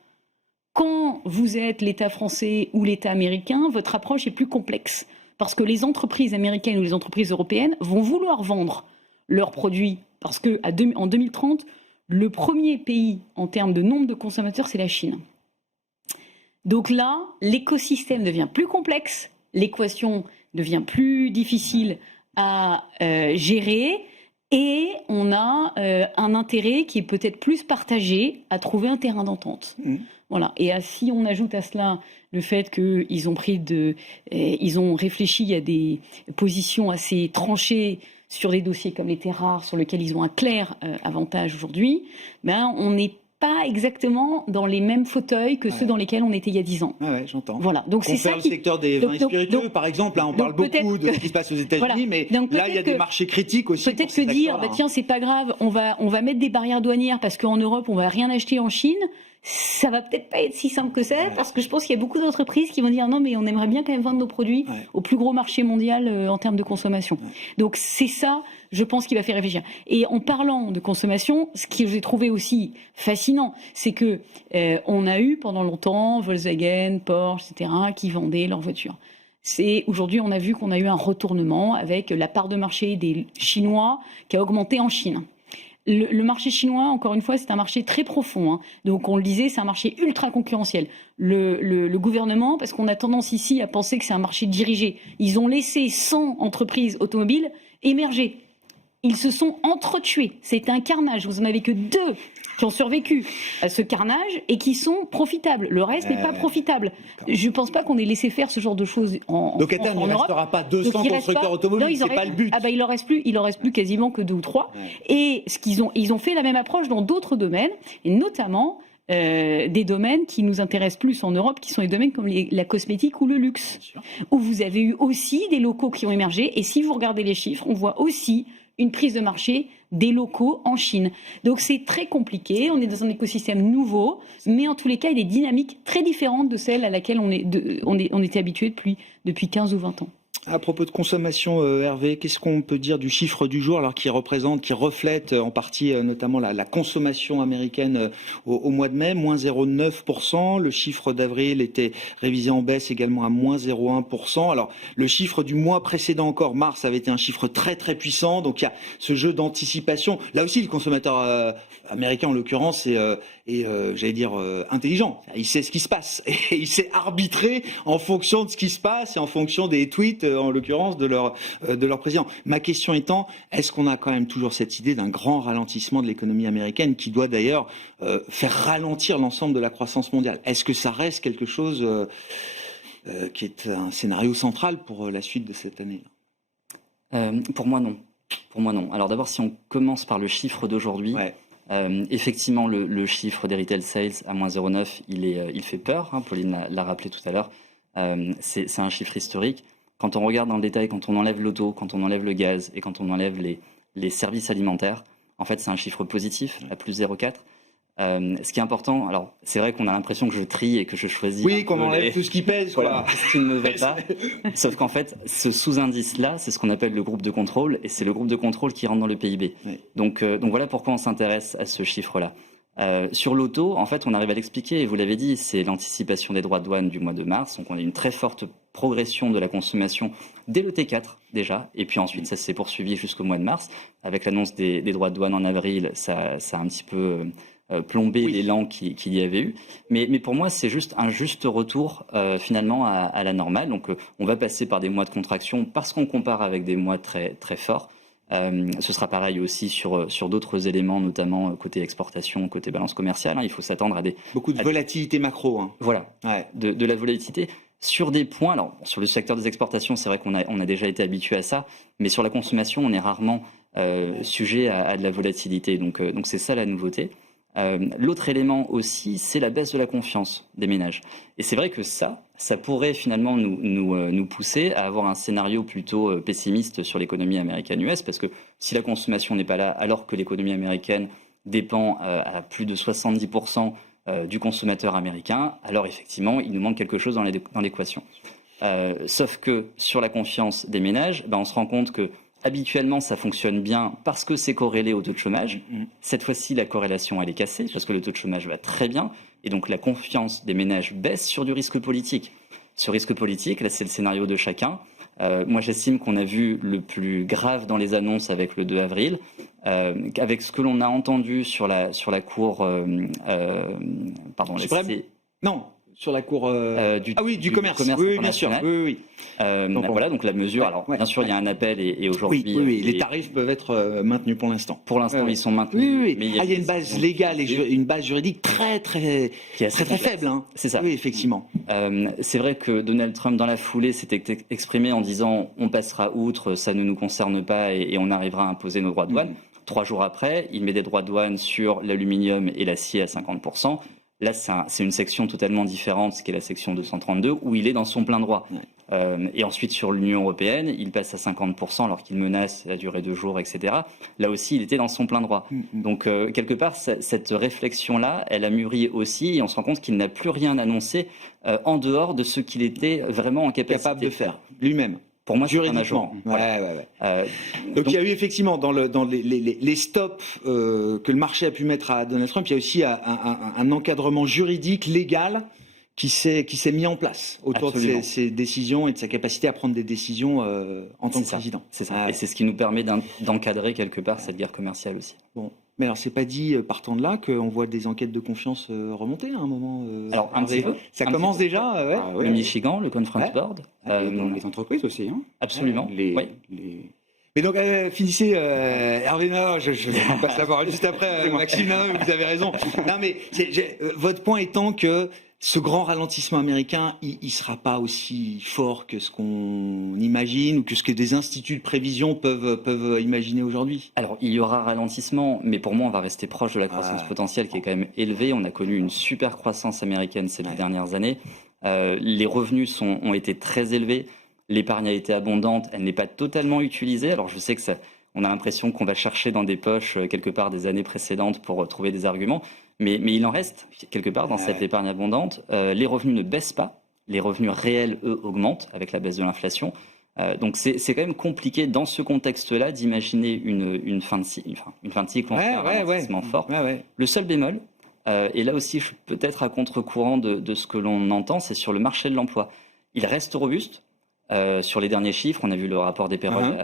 quand vous êtes l'État français ou l'État américain, votre approche est plus complexe. Parce que les entreprises américaines ou les entreprises européennes vont vouloir vendre leurs produits. Parce qu'en 2030, le premier pays en termes de nombre de consommateurs, c'est la Chine. Donc là, l'écosystème devient plus complexe, l'équation devient plus difficile à gérer et on a un intérêt qui est peut-être plus partagé à trouver un terrain d'entente. Voilà. Et si on ajoute à cela le fait qu'ils ont ils ont réfléchi à des positions assez tranchées sur des dossiers comme les terres rares, sur lesquels ils ont un clair avantage aujourd'hui, on n'est pas exactement dans les mêmes fauteuils que ceux dans lesquels on était il y a 10 ans. Ah ouais, j'entends. Voilà. Donc c'est ça le secteur des vins et spiritueux, par exemple, là, on parle beaucoup de ce qui se passe aux États-Unis, mais là, il y a des marchés critiques aussi. Peut-être que dire, tiens, c'est pas grave, on va mettre des barrières douanières parce qu'en Europe, on va rien acheter en Chine, ça va peut-être pas être si simple que ça, parce que je pense qu'il y a beaucoup d'entreprises qui vont dire non, mais on aimerait bien quand même vendre nos produits au plus gros marché mondial en termes de consommation. Donc c'est ça, je pense, qui va faire réfléchir. Et en parlant de consommation, ce que j'ai trouvé aussi fascinant, c'est que on a eu pendant longtemps Volkswagen, Porsche, etc., qui vendaient leurs voitures. Aujourd'hui, on a vu qu'on a eu un retournement avec la part de marché des Chinois qui a augmenté en Chine. Le marché chinois, encore une fois, c'est un marché très profond. Hein. Donc, on le disait, c'est un marché ultra concurrentiel. Le gouvernement, parce qu'on a tendance ici à penser que c'est un marché dirigé, ils ont laissé 100 entreprises automobiles émerger. Ils se sont entretués. C'était un carnage. Vous en avez que 2 qui ont survécu à ce carnage et qui sont profitables. Le reste n'est pas profitable. Je ne pense pas qu'on ait laissé faire ce genre de choses Donc, à terme, il ne restera pas 200 constructeurs automobiles, c'est pas le but. Ah bah, il en reste plus quasiment que 2 ou 3. Et ils ont fait la même approche dans d'autres domaines, et notamment des domaines qui nous intéressent plus en Europe, qui sont les domaines comme la cosmétique ou le luxe, où vous avez eu aussi des locaux qui ont émergé. Et si vous regardez les chiffres, on voit aussi une prise de marché des locaux en Chine. Donc c'est très compliqué, on est dans un écosystème nouveau, mais en tous les cas, il y a des dynamiques très différentes de celles à laquelle on était habitué depuis 15 ou 20 ans. À propos de consommation, Hervé, qu'est-ce qu'on peut dire du chiffre du jour, alors qui reflète en partie notamment la consommation américaine au mois de mai, moins 0,9%. Le chiffre d'avril était révisé en baisse également à moins 0,1%. Alors, le chiffre du mois précédent encore, mars, avait été un chiffre très très puissant. Donc, il y a ce jeu d'anticipation. Là aussi, le consommateur américain, en l'occurrence, est intelligent. Il sait ce qui se passe. Et il sait arbitrer en fonction de ce qui se passe et en fonction des tweets, en l'occurrence, de leur président. Ma question étant, est-ce qu'on a quand même toujours cette idée d'un grand ralentissement de l'économie américaine qui doit d'ailleurs faire ralentir l'ensemble de la croissance mondiale? Est-ce que ça reste quelque chose qui est un scénario central pour la suite de cette année? Pour moi, non. Alors d'abord, si on commence par le chiffre d'aujourd'hui, effectivement, le chiffre des retail sales à moins 0,9, il fait peur. Hein, Pauline l'a rappelé tout à l'heure. C'est un chiffre historique. Quand on regarde dans le détail, quand on enlève l'auto, quand on enlève le gaz et quand on enlève les services alimentaires, en fait, c'est un chiffre positif à plus 0,4. Ce qui est important, alors c'est vrai qu'on a l'impression que je trie et que je choisis. Oui, qu'on enlève tout ce qui pèse. Voilà, ce qui ne me va pas. Sauf qu'en fait, ce sous-indice-là, c'est ce qu'on appelle le groupe de contrôle, et c'est le groupe de contrôle qui rentre dans le PIB. Oui. Donc voilà pourquoi on s'intéresse à ce chiffre-là. Sur l'auto, en fait, on arrive à l'expliquer, et vous l'avez dit, c'est l'anticipation des droits de douane du mois de mars. Donc on a une très forte progression de la consommation dès le T4 déjà, et puis ensuite ça s'est poursuivi jusqu'au mois de mars. Avec l'annonce des droits de douane en avril, ça a un petit peu plomber l'élan qu'il y avait eu. Mais pour moi, c'est juste un juste retour finalement à la normale. Donc on va passer par des mois de contraction parce qu'on compare avec des mois très, très forts. Ce sera pareil aussi sur d'autres éléments, notamment côté exportation, côté balance commerciale. Hein. Il faut s'attendre à beaucoup de volatilité macro. Hein. Voilà, de la volatilité. Sur des points, alors sur le secteur des exportations, c'est vrai qu'on a déjà été habitué à ça, mais sur la consommation, on est rarement sujet à de la volatilité. Donc c'est ça la nouveauté. L'autre élément aussi, c'est la baisse de la confiance des ménages. Et c'est vrai que ça pourrait finalement nous pousser à avoir un scénario plutôt pessimiste sur l'économie américaine-US, parce que si la consommation n'est pas là, alors que l'économie américaine dépend à plus de 70% du consommateur américain, alors effectivement, il nous manque quelque chose dans l'équation. Sauf que sur la confiance des ménages, on se rend compte que habituellement, ça fonctionne bien parce que c'est corrélé au taux de chômage. Cette fois-ci, la corrélation, elle est cassée parce que le taux de chômage va très bien. Et donc, la confiance des ménages baisse sur du risque politique. Ce risque politique, là, c'est le scénario de chacun. Moi, j'estime qu'on a vu le plus grave dans les annonces avec le 2 avril. Avec ce que l'on a entendu sur la cour... pardon, Non, sur la cour du commerce. Oui, bien sûr. Oui. Donc la mesure. Alors, bien sûr, il y a un appel et aujourd'hui. Oui, les tarifs peuvent être maintenus pour l'instant. Pour l'instant, ils sont maintenus. Oui. Mais il y a une base légale et une base juridique très faible. Hein. C'est ça. Oui, effectivement. C'est vrai que Donald Trump, dans la foulée, s'était exprimé en disant on passera outre, ça ne nous concerne pas et on arrivera à imposer nos droits de douane. 3 jours après, il met des droits de douane sur l'aluminium et l'acier à 50%. Là, c'est une section totalement différente, ce qui est la section 232, où il est dans son plein droit. Et ensuite, sur l'Union européenne, il passe à 50% alors qu'il menace la durée de jours, etc. Là aussi, il était dans son plein droit. Donc, quelque part, cette réflexion-là, elle a mûri aussi, et on se rend compte qu'il n'a plus rien annoncé en dehors de ce qu'il était vraiment en capacité Capable de faire lui-même. Pour moi, c'est un Juridiquement. agent. Voilà. Donc il y a eu effectivement dans les stops que le marché a pu mettre à Donald Trump, il y a aussi un encadrement juridique, légal, qui s'est mis en place autour de ses décisions et de sa capacité à prendre des décisions en tant que président. C'est ça. Et c'est ce qui nous permet d'encadrer quelque part cette guerre commerciale aussi. Bon. Mais alors, c'est pas dit, partant de là, qu'on voit des enquêtes de confiance remonter à un moment. Alors, un petit peu. Ça commence déjà, ouais. Le Michigan, le Conference Board. Dans les entreprises aussi. Hein. Absolument. Mais donc, finissez, Hervé Nava, je passe la parole juste après, Maxime Nava, vous avez raison. Non, mais votre point étant que ce grand ralentissement américain, il sera pas aussi fort que ce qu'on imagine ou que ce que des instituts de prévision peuvent imaginer aujourd'hui. Alors, il y aura ralentissement, mais pour moi, on va rester proche de la croissance potentielle qui est quand même élevée. On a connu une super croissance américaine ces 10 dernières années. Les revenus ont été très élevés. L'épargne a été abondante. Elle n'est pas totalement utilisée. Alors, je sais que on a l'impression qu'on va chercher dans des poches quelque part des années précédentes pour trouver des arguments. Mais il en reste quelque part dans cette épargne abondante. Les revenus ne baissent pas. Les revenus réels, eux, augmentent avec la baisse de l'inflation. Donc c'est quand même compliqué dans ce contexte-là d'imaginer une fin de cycle, un investissement fort. Le seul bémol, et là aussi je suis peut-être à contre-courant de ce que l'on entend, c'est sur le marché de l'emploi. Il reste robuste. Sur les derniers chiffres, on a vu le rapport des payrolls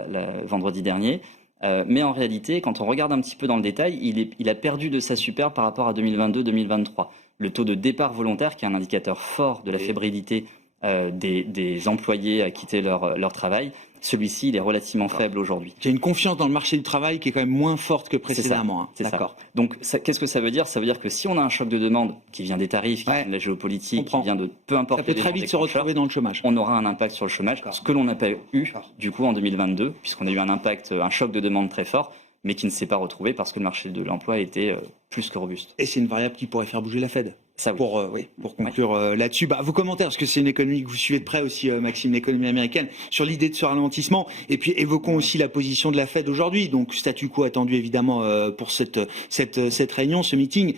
vendredi dernier. Mais en réalité, quand on regarde un petit peu dans le détail, il a perdu de sa superbe par rapport à 2022-2023. Le taux de départ volontaire, qui est un indicateur fort de la fébrilité des employés à quitter leur travail, celui-ci, il est relativement faible aujourd'hui. Il y a une confiance dans le marché du travail qui est quand même moins forte que précédemment. C'est ça. Donc, qu'est-ce que ça veut dire ? Ça veut dire que si on a un choc de demande qui vient des tarifs, qui vient de la géopolitique, qui vient de peu importe... Ça peut très vite se retrouver dans le chômage. On aura un impact sur le chômage, ce que l'on n'a pas eu du coup en 2022, puisqu'on a eu un choc de demande très fort, mais qui ne s'est pas retrouvé parce que le marché de l'emploi était plus que robuste. Et c'est une variable qui pourrait faire bouger la Fed. Ça, oui. Pour conclure là-dessus, vos commentaires, parce que c'est une économie que vous suivez de près aussi, Maxime, l'économie américaine, sur l'idée de ce ralentissement, et puis évoquons aussi la position de la Fed aujourd'hui, donc statu quo attendu évidemment pour cette réunion, ce meeting.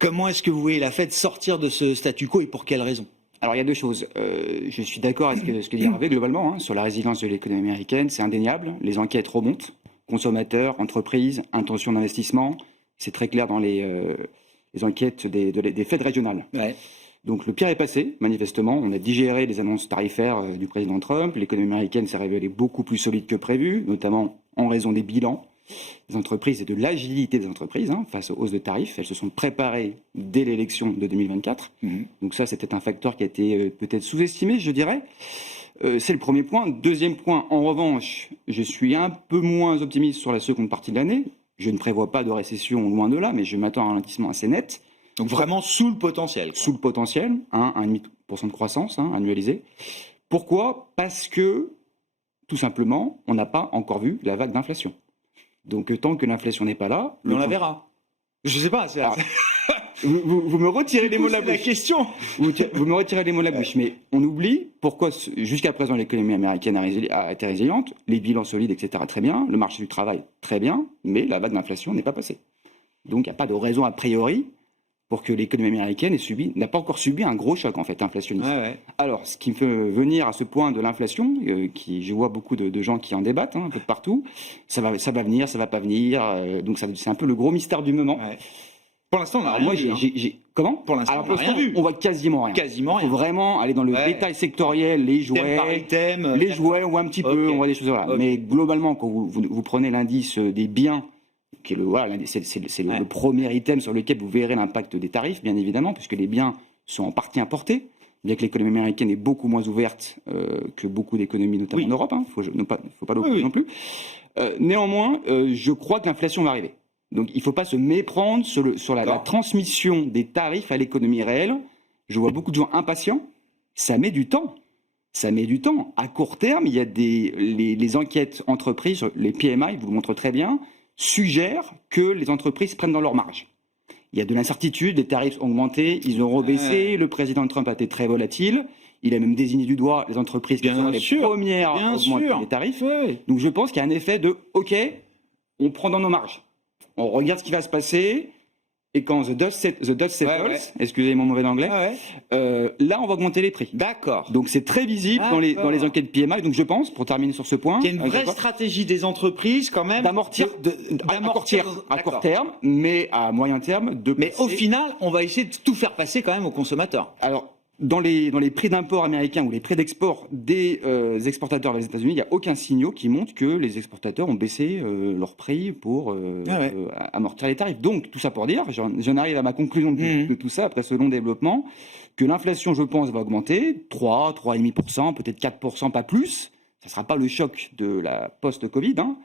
Comment est-ce que vous voyez la Fed sortir de ce statu quo et pour quelles raisons ? Alors il y a deux choses. Je suis d'accord avec ce que dit Hervé globalement sur la résilience de l'économie américaine, c'est indéniable. Les enquêtes remontent, consommateurs, entreprises, intentions d'investissement, c'est très clair dans les enquêtes des Fed régionales. Donc le pire est passé, manifestement. On a digéré les annonces tarifaires du président Trump. L'économie américaine s'est révélée beaucoup plus solide que prévu, notamment en raison des bilans des entreprises et de l'agilité des entreprises face aux hausses de tarifs. Elles se sont préparées dès l'élection de 2024. Donc ça, c'était un facteur qui a été peut-être sous-estimé, je dirais. C'est le premier point. Deuxième point, en revanche, je suis un peu moins optimiste sur la seconde partie de l'année. Je ne prévois pas de récession, loin de là, mais je m'attends à un ralentissement assez net. Donc vraiment sous le potentiel. Sous le potentiel, 1,5% de croissance annualisée. Pourquoi ? Parce que, tout simplement, on n'a pas encore vu la vague d'inflation. Donc tant que l'inflation n'est pas là... Mais on la verra. Je ne sais pas. Vous me retirez les mots de la bouche. La question. Vous me retirez les mots de la bouche, mais on oublie pourquoi jusqu'à présent l'économie américaine a été résiliente, les bilans solides, etc. très bien, le marché du travail très bien, mais la vague d'inflation n'est pas passée. Donc il n'y a pas de raison a priori pour que l'économie américaine n'a pas encore subi un gros choc en fait inflationniste. Alors ce qui me fait venir à ce point de l'inflation, je vois beaucoup de gens qui en débattent un peu de partout, ça va venir, ça va pas venir, donc c'est un peu le gros mystère du moment. Pour l'instant, on n'a rien vu. Comment ? Pour l'instant, on voit quasiment rien. Quasiment rien. Il faut vraiment aller dans le détail sectoriel, les jouets, les jouets, ou un petit peu, on voit des choses. Voilà. Mais globalement, quand vous prenez l'indice des biens, qui est c'est le premier item sur lequel vous verrez l'impact des tarifs, bien évidemment, puisque les biens sont en partie importés, bien que l'économie américaine est beaucoup moins ouverte que beaucoup d'économies, notamment en Europe. Il ne faut pas l'oublier non plus. Néanmoins, je crois que l'inflation va arriver. Donc il ne faut pas se méprendre sur la transmission des tarifs à l'économie réelle. Je vois beaucoup de gens impatients. Ça met du temps. À court terme, il y a les enquêtes entreprises, les PMI, vous le montrent très bien, suggèrent que les entreprises prennent dans leur marge. Il y a de l'incertitude, les tarifs ont augmenté, ils ont rebaissé, le président Trump a été très volatile. Il a même désigné du doigt les entreprises qui Bien sont les sûr, premières bien à augmenter sûr. les tarifs. Oui. Donc je pense qu'il y a un effet de OK, on prend dans nos marges. On regarde ce qui va se passer. Et quand the dust settles, Ouais. excusez mon mauvais anglais, Ah ouais. là on va augmenter les prix. D'accord. Donc c'est très visible dans les D'accord. enquêtes PMI. Donc je pense, pour terminer sur ce point, Il y a une vraie je vois, stratégie des entreprises quand même d'amortir d'amortir à d'accord. court terme, mais à moyen terme de Mais au passer- final, on va essayer de tout faire passer quand même aux consommateurs. Alors, dans les prix d'import américains ou les prix d'export des exportateurs vers les États-Unis, il n'y a aucun signal qui montre que les exportateurs ont baissé leurs prix pour amortir les tarifs. Donc, tout ça pour dire, j'en arrive à ma conclusion de tout ça, après ce long développement, que l'inflation, je pense, va augmenter, 3, 3,5%, peut-être 4%, pas plus. Ça ne sera pas le choc de la post-Covid, hein,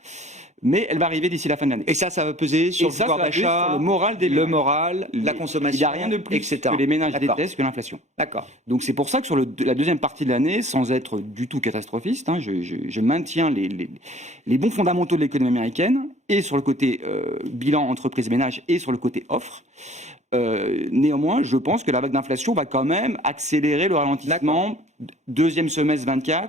mais elle va arriver d'ici la fin de l'année. Et ça va peser sur Et le ça pouvoir va peser d'achat, sur le moral des le ménages. moral, la consommation, Il n'y a rien de plus etc. que les ménages D'accord. détestent que l'inflation. D'accord. Donc c'est pour ça que sur la deuxième partie de l'année, sans être du tout catastrophiste, hein, je maintiens les bons fondamentaux de l'économie américaine, et sur le côté bilan entreprise-ménage, et sur le côté offre. Néanmoins, je pense que la vague d'inflation va quand même accélérer le ralentissement deuxième semestre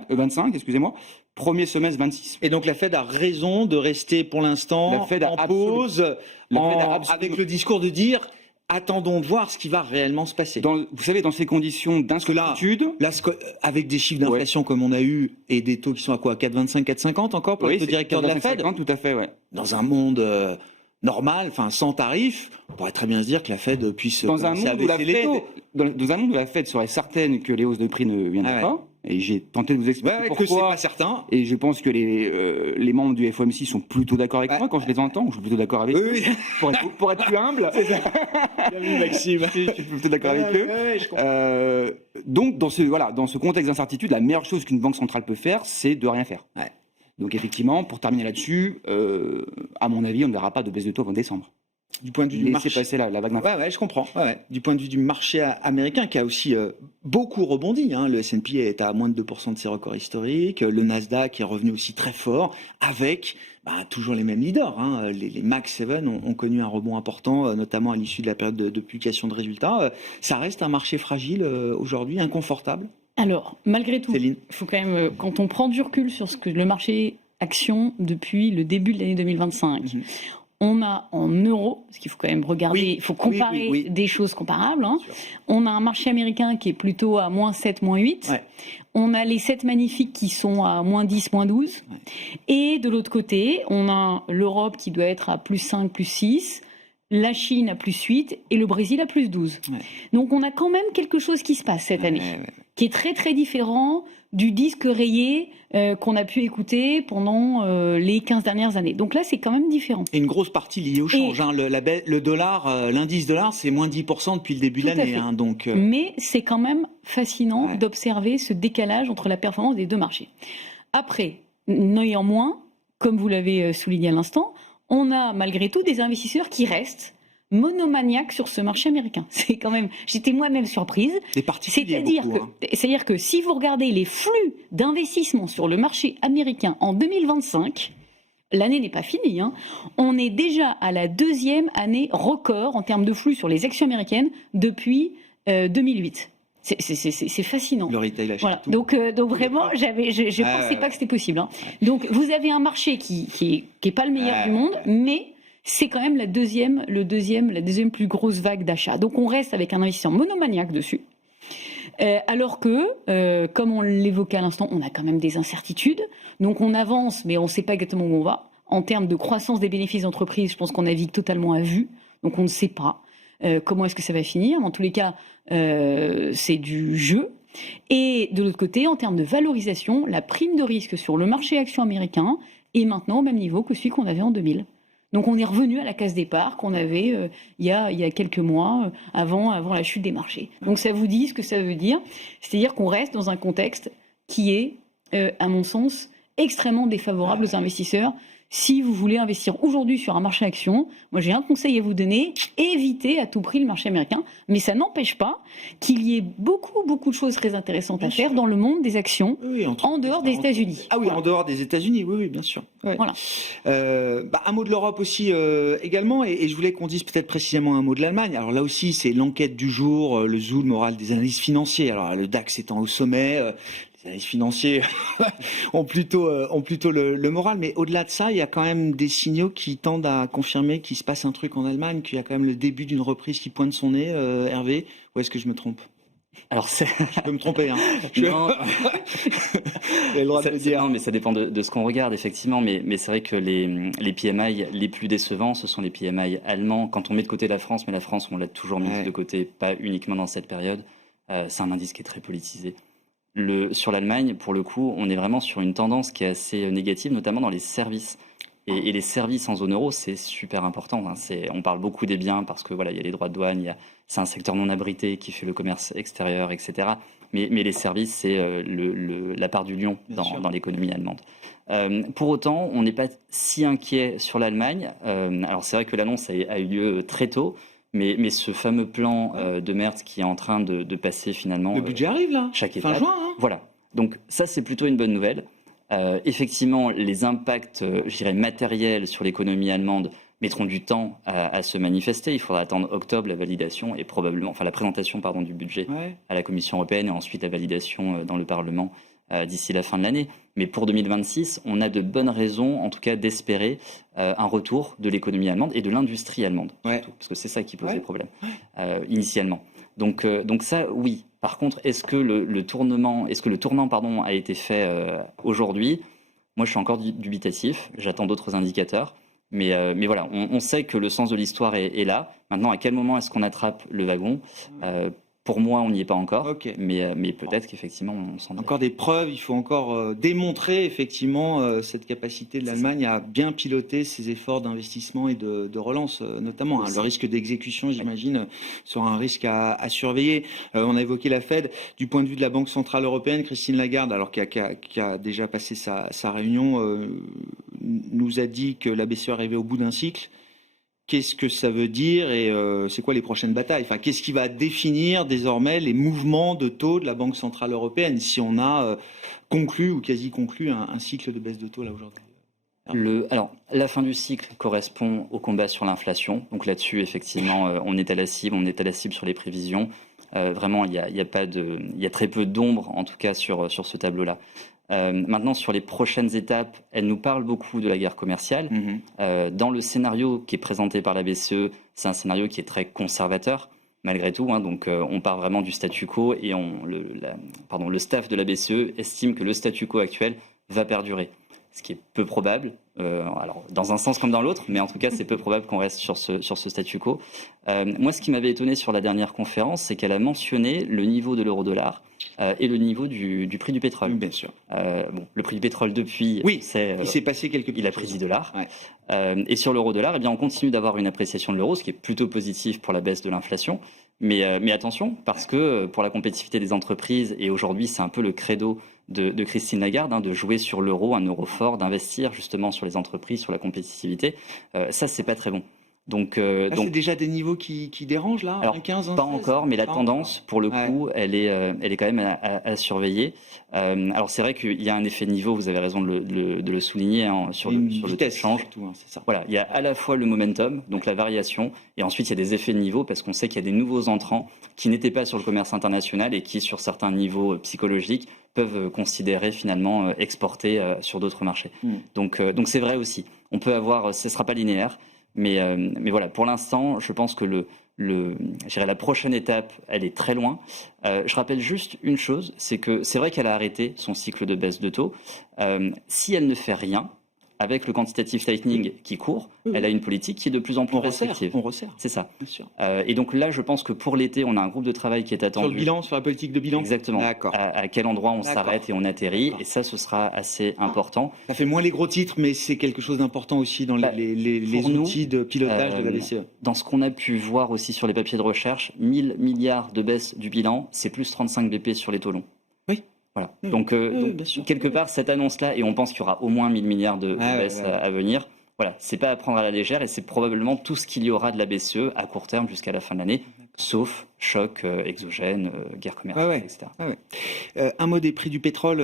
25, excusez-moi, premier semestre 26. Et donc la Fed a raison de rester pour l'instant La Fed a en pause, absolument- avec le discours de dire attendons de voir ce qui va réellement se passer. Vous savez, dans ces conditions que là- d'incertitude, Là, avec des chiffres d'inflation comme on a eu et des taux qui sont à quoi, 4,25, 4,50 encore pour oui, le directeur de la Fed, 50, tout à fait, ouais. dans un monde normal, enfin sans tarif, on pourrait très bien se dire que la Fed puisse Dans un commencer à monde où la baisser les Fed, taux. dans un monde où la Fed serait certaine que les hausses de prix ne viendraient Ah ouais. pas, et j'ai tenté de vous expliquer Ouais, que c'est pourquoi. pas certain. Et je pense que les membres du FOMC sont plutôt d'accord avec moi quand je les entends, ou je suis plutôt d'accord avec eux, Oui, pour être plus humble. oui, Maxime. Je suis plutôt d'accord avec eux. Je comprends. Donc, dans ce contexte d'incertitude, la meilleure chose qu'une banque centrale peut faire, c'est de rien faire. Ouais. Donc, effectivement, pour terminer là-dessus, à mon avis, on ne verra pas de baisse de taux avant décembre. Du point de vue du Laissez marché. passer la vague d'inflation. Ouais, je comprends. Ouais. Du point de vue du marché américain, qui a aussi beaucoup rebondi, hein. Le S&P est à moins de 2% de ses records historiques. Le Nasdaq est revenu aussi très fort, avec toujours les mêmes leaders, hein. Les Mag 7 ont connu un rebond important, notamment à l'issue de la période de publication de résultats. Ça reste un marché fragile aujourd'hui, inconfortable. Alors, malgré tout, Céline. il faut quand même, quand on prend du recul sur ce que le marché action depuis le début de l'année 2025, on a en euros, parce qu'il faut quand même regarder, Oui, il faut comparer oui. des choses comparables, hein. Bien sûr. On a un marché américain qui est plutôt à moins 7, moins 8. Ouais. On a les 7 magnifiques qui sont à moins 10, moins 12. Ouais. Et de l'autre côté, on a l'Europe qui doit être à plus 5, plus 6. La Chine à plus 8 et le Brésil à plus 12. Ouais. Donc on a quand même quelque chose qui se passe cette année, qui est très très différent du disque rayé qu'on a pu écouter pendant les 15 dernières années. Donc là, c'est quand même différent. Et une grosse partie liée au change. Hein. Le dollar, l'indice dollar, c'est moins 10% depuis le début de Tout à l'année. fait. Hein, donc, Mais c'est quand même fascinant Ouais. d'observer ce décalage entre la performance des deux marchés. Après, néanmoins, comme vous l'avez souligné à l'instant, on a malgré tout des investisseurs qui restent monomaniaques sur ce marché américain. C'est quand même, j'étais moi-même surprise. des particuliers C'est-à-dire beaucoup, hein. que si vous regardez les flux d'investissement sur le marché américain en 2025, l'année n'est pas finie, hein, on est déjà à la deuxième année record en termes de flux sur les actions américaines depuis 2008. C'est fascinant. Le retail achète Voilà. tout. Donc vraiment, je pensais pas que c'était possible, hein. Donc vous avez un marché qui est pas le meilleur du monde, mais c'est quand même la deuxième plus grosse vague d'achat. Donc on reste avec un investisseur monomaniaque dessus. Alors que, comme on l'évoquait à l'instant, on a quand même des incertitudes. Donc on avance, mais on ne sait pas exactement où on va. En termes de croissance des bénéfices d'entreprise, je pense qu'on navigue totalement à vue. Donc on ne sait pas comment est-ce que ça va finir. Mais en tous les cas, c'est du jeu. Et de l'autre côté, en termes de valorisation, la prime de risque sur le marché action américain est maintenant au même niveau que celui qu'on avait en 2000. Donc on est revenu à la case départ qu'on avait il y a quelques mois avant la chute des marchés. Donc ça vous dit ce que ça veut dire, c'est-à-dire qu'on reste dans un contexte qui est, à mon sens, extrêmement défavorable aux investisseurs Si vous voulez investir aujourd'hui sur un marché action, moi j'ai un conseil à vous donner, évitez à tout prix le marché américain, mais ça n'empêche pas qu'il y ait beaucoup de choses très intéressantes à faire dans le monde des actions, en dehors des États-Unis. Ah oui, en dehors des États-Unis, oui, bien sûr. Ouais. Voilà. Un mot de l'Europe aussi également, et je voulais qu'on dise peut-être précisément un mot de l'Allemagne. Alors là aussi, c'est l'enquête du jour, le zoo, le moral des analystes financiers. Alors le DAX étant au sommet, les analystes financiers ont plutôt le moral, mais au-delà de ça, il y a quand même des signaux qui tendent à confirmer qu'il se passe un truc en Allemagne, qu'il y a quand même le début d'une reprise qui pointe son nez, Hervé, ou est-ce que je me trompe? Alors Je peux me tromper, hein. Non, J'ai le droit de le dire. non, mais ça dépend de ce qu'on regarde, effectivement. Mais c'est vrai que les PMI les plus décevants, ce sont les PMI allemands. Quand on met de côté la France, mais la France, on l'a toujours mise de côté, pas uniquement dans cette période. C'est un indice qui est très politisé. Sur l'Allemagne, pour le coup, on est vraiment sur une tendance qui est assez négative, notamment dans les services. Et les services en zone euro, c'est super important. Hein. On parle beaucoup des biens parce que voilà, il y a les droits de douane, c'est un secteur non abrité qui fait le commerce extérieur, etc. Mais les services, c'est la part du lion dans l'économie allemande. Pour autant, on n'est pas si inquiet sur l'Allemagne. Alors c'est vrai que l'annonce a eu lieu très tôt. Mais ce fameux plan de Merz qui est en train de passer finalement... Le budget arrive là, chaque fin étape. juin. Hein. Voilà. Donc ça, c'est plutôt une bonne nouvelle. Effectivement, les impacts, je dirais, matériels sur l'économie allemande mettront du temps à se manifester. Il faudra attendre octobre, la validation et probablement, enfin la présentation du budget à la Commission européenne et ensuite la validation dans le Parlement d'ici la fin de l'année. Mais pour 2026, on a de bonnes raisons, en tout cas, d'espérer un retour de l'économie allemande et de l'industrie allemande, surtout, parce que c'est ça qui posait problème initialement. Donc ça, oui. Par contre, est-ce que le tournant a été fait aujourd'hui? Moi, je suis encore dubitatif. J'attends d'autres indicateurs. Mais voilà, on sait que le sens de l'histoire est là. Maintenant, à quel moment est-ce qu'on attrape le wagon? Pour moi, on n'y est pas encore, mais peut-être qu'effectivement, on s'en est. Encore des preuves, il faut encore démontrer effectivement cette capacité de l'Allemagne à bien piloter ses efforts d'investissement et de relance, notamment. Le risque d'exécution, j'imagine, sera un risque à surveiller. On a évoqué la Fed. Du point de vue de la Banque Centrale Européenne, Christine Lagarde, alors qui a déjà passé sa réunion, nous a dit que la BCE arrivait au bout d'un cycle. Qu'est-ce que ça veut dire et c'est quoi les prochaines batailles? Enfin, qu'est-ce qui va définir désormais les mouvements de taux de la Banque Centrale Européenne si on a conclu ou quasi conclu un cycle de baisse de taux là aujourd'hui? Alors, la fin du cycle correspond au combat sur l'inflation. Donc là-dessus, effectivement, on est à la cible sur les prévisions. Vraiment, il y a très peu d'ombre, en tout cas, sur ce tableau-là. Maintenant, sur les prochaines étapes, elle nous parle beaucoup de la guerre commerciale. Dans le scénario qui est présenté par la BCE, c'est un scénario qui est très conservateur, malgré tout. Hein, donc, on part vraiment du statu quo et le staff de la BCE estime que le statu quo actuel va perdurer. Ce qui est peu probable, alors dans un sens comme dans l'autre, mais en tout cas c'est peu probable qu'on reste sur ce statu quo. Moi, ce qui m'avait étonné sur la dernière conférence, c'est qu'elle a mentionné le niveau de l'euro-dollar et le niveau du prix du pétrole. Bien sûr. Le prix du pétrole depuis, il s'est passé quelque chose. Il a pris 10 $. Et sur l'euro-dollar, eh bien, on continue d'avoir une appréciation de l'euro, ce qui est plutôt positif pour la baisse de l'inflation. Mais attention, parce que pour la compétitivité des entreprises, et aujourd'hui c'est un peu le credo de Christine Lagarde, de jouer sur l'euro, un euro fort, d'investir justement sur les entreprises, sur la compétitivité, ça c'est pas très bon. Donc c'est déjà des niveaux qui dérangent là, alors, 15, pas encore, mais la tendance, pour le coup, elle est quand même à surveiller. Alors c'est vrai qu'il y a un effet niveau, vous avez raison de le souligner, sur le taux de change. Surtout, c'est ça. Voilà, il y a à la fois le momentum, donc la variation, et ensuite il y a des effets de niveau, parce qu'on sait qu'il y a des nouveaux entrants qui n'étaient pas sur le commerce international et qui, sur certains niveaux psychologiques, peuvent considérer finalement exporter sur d'autres marchés. Donc c'est vrai aussi. On peut avoir, ce ne sera pas linéaire. Mais voilà, pour l'instant, je pense que la prochaine étape, elle est très loin. Je rappelle juste une chose, c'est que c'est vrai qu'elle a arrêté son cycle de baisse de taux. Si elle ne fait rien, avec le quantitative tightening qui court, elle a une politique qui est de plus en plus restrictive. On resserre. C'est ça. Bien sûr. Et donc là, je pense que pour l'été, on a un groupe de travail qui est attendu. Sur le bilan, sur la politique de bilan. Exactement. D'accord. À quel endroit on s'arrête et on atterrit. Et ça, ce sera assez important. Ça fait moins les gros titres, mais c'est quelque chose d'important aussi dans les outils de pilotage de la BCE. Dans ce qu'on a pu voir aussi sur les papiers de recherche, 1000 milliards de baisse du bilan, c'est plus 35 BP sur les taux longs. Oui. Voilà. Oui. Donc, Oui, bien sûr. quelque part, cette annonce-là, et on pense qu'il y aura au moins 1000 milliards de baisse à venir, voilà, c'est pas à prendre à la légère et c'est probablement tout ce qu'il y aura de la BCE à court terme jusqu'à la fin de l'année, sauf choc exogène, guerre commerciale, etc. Un mot des prix du pétrole,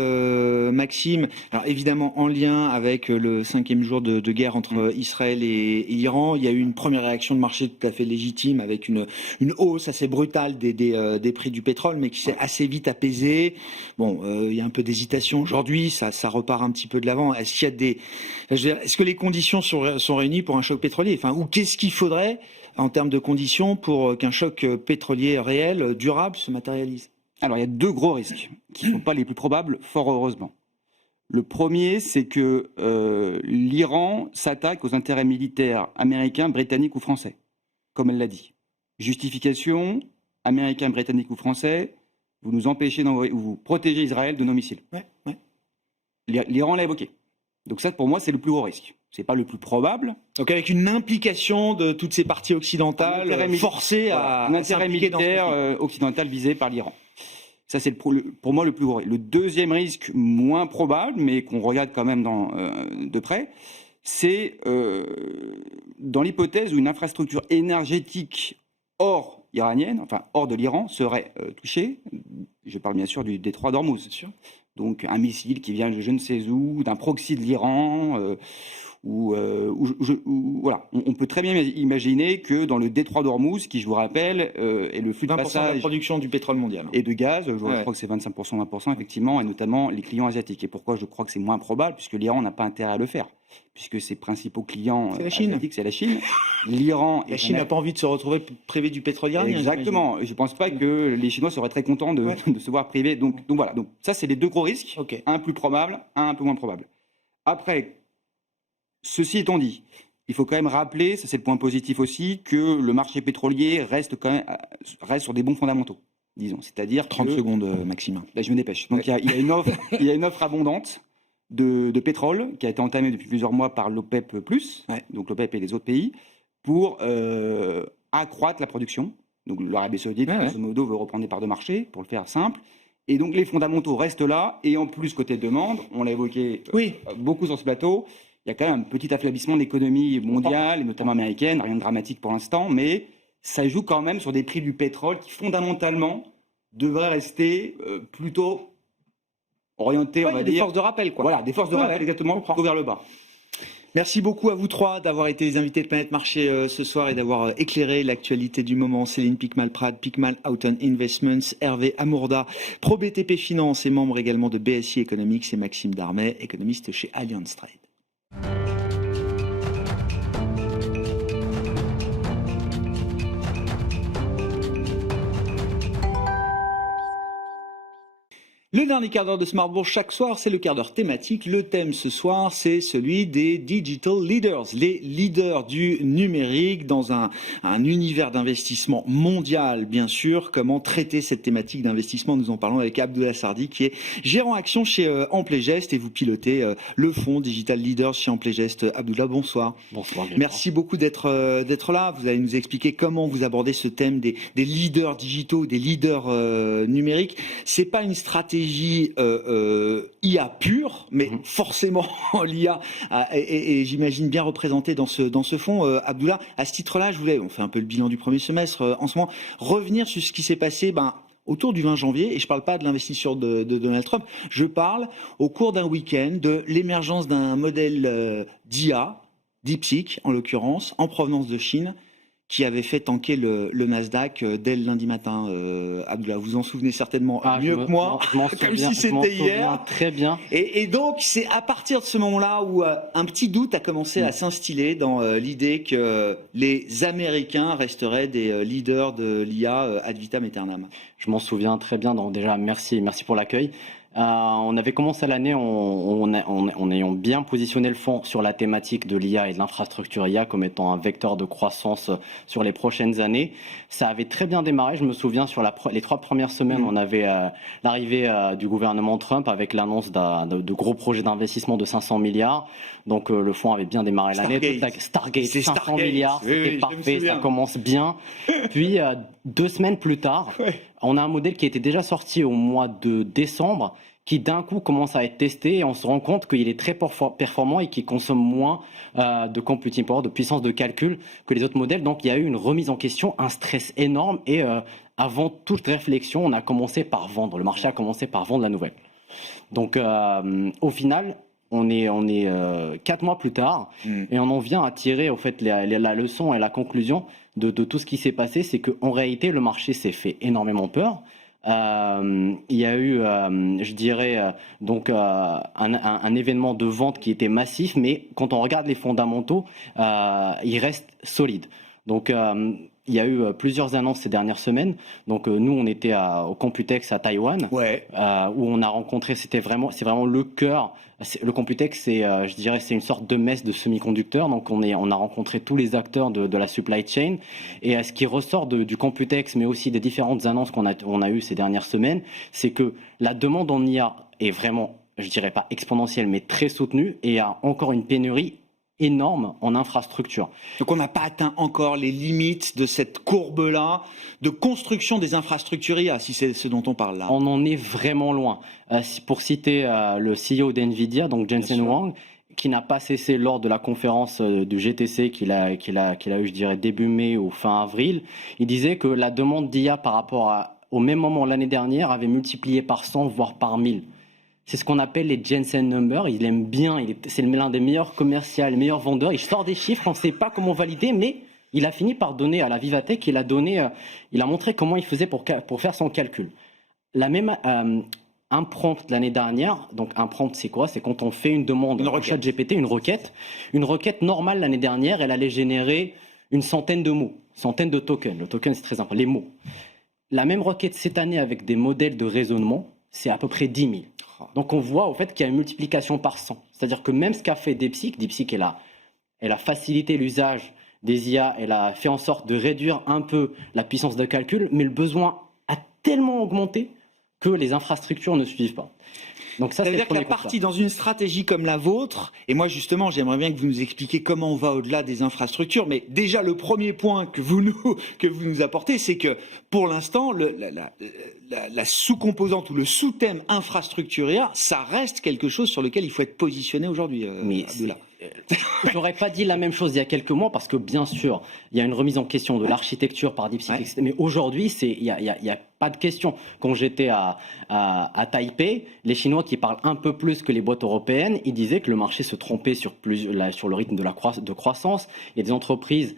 Maxime. Alors évidemment en lien avec le 5e jour de guerre entre Israël et Iran, il y a eu une première réaction de marché tout à fait légitime avec une hausse assez brutale des prix du pétrole, mais qui s'est assez vite apaisée. Bon, il y a un peu d'hésitation aujourd'hui, ça repart un petit peu de l'avant. Est-ce qu'il y a est-ce que les conditions sont réunies pour un choc pétrolier? Enfin, ou qu'est-ce qu'il faudrait en termes de conditions pour qu'un choc pétrolier réel, durable, se matérialise? Alors, il y a 2 gros risques qui ne sont pas les plus probables, fort heureusement. Le premier, c'est que l'Iran s'attaque aux intérêts militaires américains, britanniques ou français, comme elle l'a dit. Justification, américains, britanniques ou français, vous nous empêchez d'envoyer, vous protégez Israël de nos missiles. Ouais. L'Iran l'a évoqué. Donc ça, pour moi, c'est le plus gros risque. C'est pas le plus probable. Donc avec une implication de toutes ces parties occidentales forcées à un intérêt militaire occidental visé par l'Iran. Ça, c'est pour moi le plus gros risque. Le deuxième risque, moins probable, mais qu'on regarde quand même de près, c'est dans l'hypothèse où une infrastructure énergétique hors iranienne, enfin hors de l'Iran, serait touchée. Je parle bien sûr du détroit d'Ormuz. Donc un missile qui vient de je ne sais où, d'un proxy de l'Iran, voilà. On peut très bien imaginer que dans le détroit d'Ormuz, qui je vous rappelle est le flux de 20% passage de la production du pétrole mondial. Et de gaz, je crois que c'est 25%, 20% effectivement, et notamment les clients asiatiques. Et pourquoi je crois que c'est moins probable? Puisque l'Iran n'a pas intérêt à le faire. Puisque ses principaux clients asiatiques, c'est la Chine. L'Iran. La Chine n'a pas envie de se retrouver privée du pétrole iranien. Exactement. Je ne pense pas que les Chinois seraient très contents de se voir privés. Donc voilà. Donc ça, c'est les 2 gros risques. Un plus probable, un peu moins probable. Après, ceci étant dit, il faut quand même rappeler, ça c'est le point positif aussi, que le marché pétrolier reste sur des bons fondamentaux, disons. C'est-à-dire 30 secondes, Maxime. Là, je me dépêche. Donc il y a une offre abondante de pétrole qui a été entamée depuis plusieurs mois par l'OPEP+, donc l'OPEP et les autres pays, pour accroître la production. Donc l'Arabie Saoudite, grosso modo, veut reprendre des parts de marché, pour le faire simple. Et donc les fondamentaux restent là. Et en plus, côté demande, on l'a évoqué beaucoup sur ce plateau, il y a quand même un petit affaiblissement de l'économie mondiale, et notamment américaine, rien de dramatique pour l'instant, mais ça joue quand même sur des prix du pétrole qui fondamentalement devraient rester plutôt orientés, on va dire. Des forces de rappel, quoi. Voilà, des forces de rappel, exactement, plutôt vers le bas. Merci beaucoup à vous trois d'avoir été les invités de Planète Marché ce soir et d'avoir éclairé l'actualité du moment. Céline Picmal-Prade, Picmal Houghton Investments, Hervé Amourda, Pro BTP Finance et membre également de BSI Economics, et Maxime Darmet, économiste chez Allianz Trade. Le dernier quart d'heure de Smart Bourse chaque soir, c'est le quart d'heure thématique. Le thème ce soir, c'est celui des Digital Leaders, les leaders du numérique dans un univers d'investissement mondial, bien sûr. Comment traiter cette thématique d'investissement? Nous en parlons avec Abdoulaye Sardi, qui est gérant action chez Amplegest, et vous pilotez le fonds Digital Leaders chez Amplegest. Abdoulaye, bonsoir. Bonsoir. Merci beaucoup d'être là. Vous allez nous expliquer comment vous abordez ce thème des leaders digitaux, des leaders numériques. C'est pas une stratégie IA pure, mais forcément l'IA et j'imagine bien représenté dans ce fonds. Abdoulaye, à ce titre-là, on fait un peu le bilan du premier semestre en ce moment, revenir sur ce qui s'est passé autour du 20 janvier, et je ne parle pas de l'investiture de Donald Trump, je parle au cours d'un week-end de l'émergence d'un modèle d'IA, DeepSeek en l'occurrence, en provenance de Chine, qui avait fait tanker le Nasdaq dès le lundi matin. Abdoulaye, vous en souvenez certainement mieux que moi, comme si c'était hier. Très bien. Et donc, c'est à partir de ce moment-là où un petit doute a commencé à s'instiller dans l'idée que les Américains resteraient des leaders de l'IA ad vitam aeternam. Je m'en souviens très bien. Donc déjà, merci pour l'accueil. On avait commencé l'année en ayant bien positionné le fonds sur la thématique de l'IA et de l'infrastructure IA comme étant un vecteur de croissance sur les prochaines années. Ça avait très bien démarré. Je me souviens sur les 3 premières semaines, on avait l'arrivée du gouvernement Trump avec l'annonce de gros projets d'investissement de 500 milliards. Donc le fonds avait bien démarré l'année. Stargate, 500 milliards, c'était parfait, ça commence bien. Puis 2 semaines plus tard, on a un modèle qui était déjà sorti au mois de décembre, qui d'un coup commence à être testé et on se rend compte qu'il est très performant et qu'il consomme moins de computing power, de puissance de calcul que les autres modèles. Donc il y a eu une remise en question, un stress énorme et avant toute réflexion, on a commencé par vendre. Le marché a commencé par vendre la nouvelle. Donc au final, on est 4 mois plus tard et on en vient à tirer au fait la leçon et la conclusion de tout ce qui s'est passé, c'est qu'en réalité le marché s'est fait énormément peur. Il y a eu, je dirais, donc un événement de vente qui était massif, mais quand on regarde les fondamentaux, il reste solide. Donc il y a eu plusieurs annonces ces dernières semaines. Donc nous, on était au Computex à Taïwan, où on a rencontré, c'est vraiment le cœur. Le Computex, je dirais, c'est une sorte de messe de semi-conducteurs. Donc on a rencontré tous les acteurs de la supply chain. Et ce qui ressort du Computex, mais aussi des différentes annonces qu'on a eues ces dernières semaines, c'est que la demande en IA est vraiment, je dirais pas exponentielle, mais très soutenue et a encore une pénurie énorme en infrastructure. Donc on n'a pas atteint encore les limites de cette courbe-là de construction des infrastructures IA, si c'est ce dont on parle là. On en est vraiment loin. Pour citer le CEO d'NVIDIA, donc Jensen Huang, qui n'a pas cessé lors de la conférence du GTC qu'il a eu, je dirais, début mai ou fin avril, il disait que la demande d'IA par rapport au même moment l'année dernière avait multiplié par 100, voire par 1000. C'est ce qu'on appelle les Jensen Numbers. Il aime bien, c'est l'un des meilleurs commerciaux, les meilleurs vendeurs. Il sort des chiffres, on ne sait pas comment valider, mais il a fini par donner à la Vivatech, il a montré comment il faisait pour faire son calcul. La même un prompt l'année dernière, donc un prompt c'est quoi? C'est quand on fait une demande en ChatGPT, une requête. Une requête normale l'année dernière, elle allait générer une centaine de mots, centaine de tokens. Le token c'est très important, les mots. La même requête cette année avec des modèles de raisonnement, c'est à peu près 10 000. Donc on voit au fait qu'il y a une multiplication par 100. C'est-à-dire que même ce qu'a fait DeepSeek, elle a facilité l'usage des IA, elle a fait en sorte de réduire un peu la puissance de calcul, mais le besoin a tellement augmenté que les infrastructures ne suivent pas. Donc ça, c'est-à-dire que la partie dans une stratégie comme la vôtre, et moi justement j'aimerais bien que vous nous expliquiez comment on va au-delà des infrastructures, mais déjà le premier point que vous nous apportez, c'est que pour l'instant la sous-composante ou le sous-thème infrastructure IA, ça reste quelque chose sur lequel il faut être positionné aujourd'hui. Je n'aurais pas dit la même chose il y a quelques mois parce que bien sûr, il y a une remise en question de l'architecture par DeepSeek, etc. Mais aujourd'hui, il y a pas de question. Quand j'étais à Taipei, les Chinois qui parlent un peu plus que les boîtes européennes, ils disaient que le marché se trompait sur le rythme de croissance. Il y a des entreprises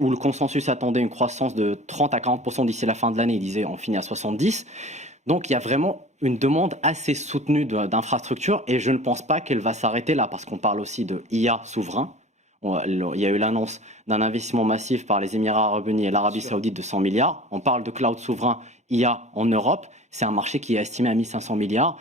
où le consensus attendait une croissance de 30 à 40% d'ici la fin de l'année. Ils disaient on finit à 70%. Donc il y a vraiment une demande assez soutenue d'infrastructures et je ne pense pas qu'elle va s'arrêter là parce qu'on parle aussi de IA souverain. Il y a eu l'annonce d'un investissement massif par les Émirats Arabes Unis et l'Arabie Saoudite de 100 milliards. On parle de cloud souverain IA en Europe. C'est un marché qui est estimé à 1500 milliards.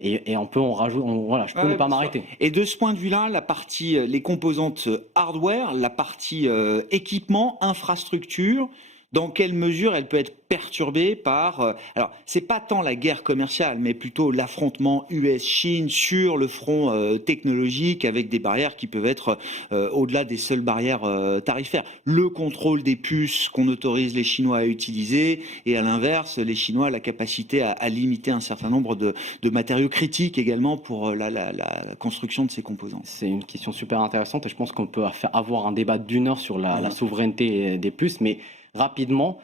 Et on peut en rajouter, je peux ne pas m'arrêter. Et de ce point de vue-là, la partie, les composantes hardware, la partie équipement, infrastructure, dans quelle mesure elle peut être perturbée par... alors, c'est pas tant la guerre commerciale, mais plutôt l'affrontement US-Chine sur le front technologique avec des barrières qui peuvent être au-delà des seules barrières tarifaires. Le contrôle des puces qu'on autorise les Chinois à utiliser et à l'inverse, les Chinois la capacité à limiter un certain nombre de matériaux critiques également pour la construction de ces composants. C'est une question super intéressante et je pense qu'on peut avoir un débat d'1 heure sur la souveraineté des puces, mais rapidement,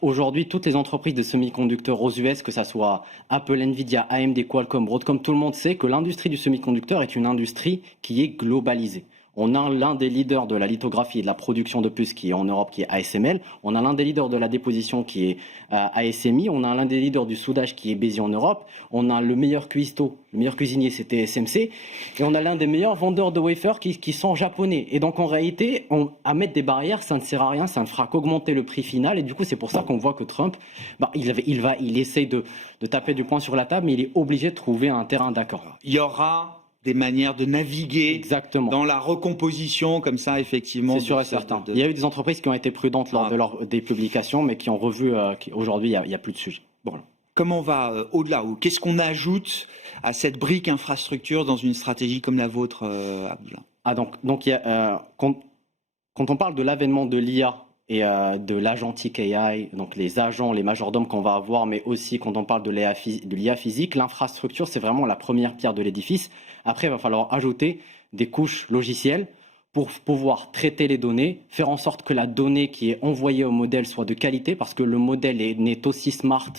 aujourd'hui, toutes les entreprises de semi-conducteurs aux US, que ce soit Apple, Nvidia, AMD, Qualcomm, Broadcom, tout le monde sait que l'industrie du semi-conducteur est une industrie qui est globalisée. On a l'un des leaders de la lithographie et de la production de puces qui est en Europe, qui est ASML. On a l'un des leaders de la déposition qui est ASMI. On a l'un des leaders du soudage qui est Béziers en Europe. On a le meilleur cuistot, le meilleur cuisinier, c'était SMC. Et on a l'un des meilleurs vendeurs de wafers qui sont japonais. Et donc en réalité, à mettre des barrières, ça ne sert à rien, ça ne fera qu'augmenter le prix final. Et du coup, c'est pour ça qu'on voit que Trump, il essaye de taper du poing sur la table, mais il est obligé de trouver un terrain d'accord. Il y aura des manières de naviguer exactement dans la recomposition comme ça, effectivement. C'est sûr et certain. Il y a eu des entreprises qui ont été prudentes lors des publications, mais qui ont revu qu'aujourd'hui, il n'y a plus de sujet. Bon. Comment on va au-delà ou qu'est-ce qu'on ajoute à cette brique infrastructure dans une stratégie comme la vôtre, Abdullah? Donc il y a, quand on parle de l'avènement de l'IA et de l'agentic AI, donc les agents, les majordomes qu'on va avoir, mais aussi quand on parle de l'IA physique, l'infrastructure, c'est vraiment la première pierre de l'édifice. Après, il va falloir ajouter des couches logicielles pour pouvoir traiter les données, faire en sorte que la donnée qui est envoyée au modèle soit de qualité, parce que le modèle n'est aussi smart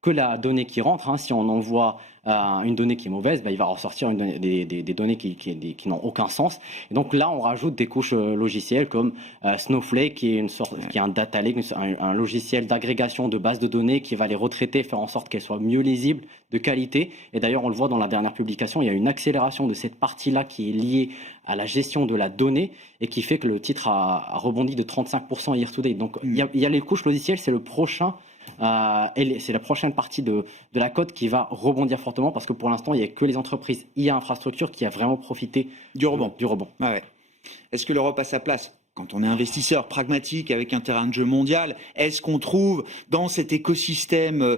que la donnée qui rentre. Si on envoie une donnée qui est mauvaise, il va ressortir des données qui n'ont aucun sens. Et donc là, on rajoute des couches logicielles comme Snowflake, qui est un data lake, un logiciel d'agrégation de bases de données qui va les retraiter, faire en sorte qu'elles soient mieux lisibles, de qualité. Et d'ailleurs, on le voit dans la dernière publication, il y a une accélération de cette partie-là qui est liée à la gestion de la donnée et qui fait que le titre a rebondi de 35% year to date. Donc il y a les couches logicielles, c'est le prochain. C'est la prochaine partie de la cote qui va rebondir fortement parce que pour l'instant, il n'y a que les entreprises IA infrastructure qui a vraiment profité du rebond. Ah ouais. Est-ce que l'Europe a sa place? Quand on est investisseur pragmatique avec un terrain de jeu mondial, est-ce qu'on trouve dans cet écosystème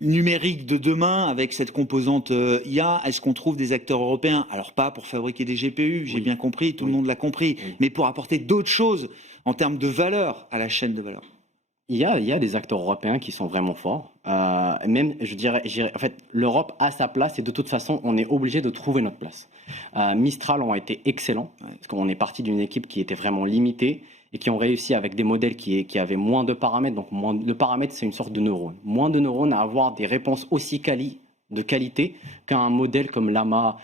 numérique de demain avec cette composante IA, est-ce qu'on trouve des acteurs européens? Alors pas pour fabriquer des GPU, j'ai bien compris, tout le monde l'a compris, mais pour apporter d'autres choses en termes de valeur à la chaîne de valeur. Il y a des acteurs européens qui sont vraiment forts. Même, je dirais, en fait, l'Europe a sa place et de toute façon, on est obligé de trouver notre place. Mistral ont été excellents parce qu'on est parti d'une équipe qui était vraiment limitée et qui ont réussi avec des modèles qui avaient moins de paramètres. Donc, le paramètre, c'est une sorte de neurone. Moins de neurones à avoir des réponses aussi de qualité qu'un modèle comme Llama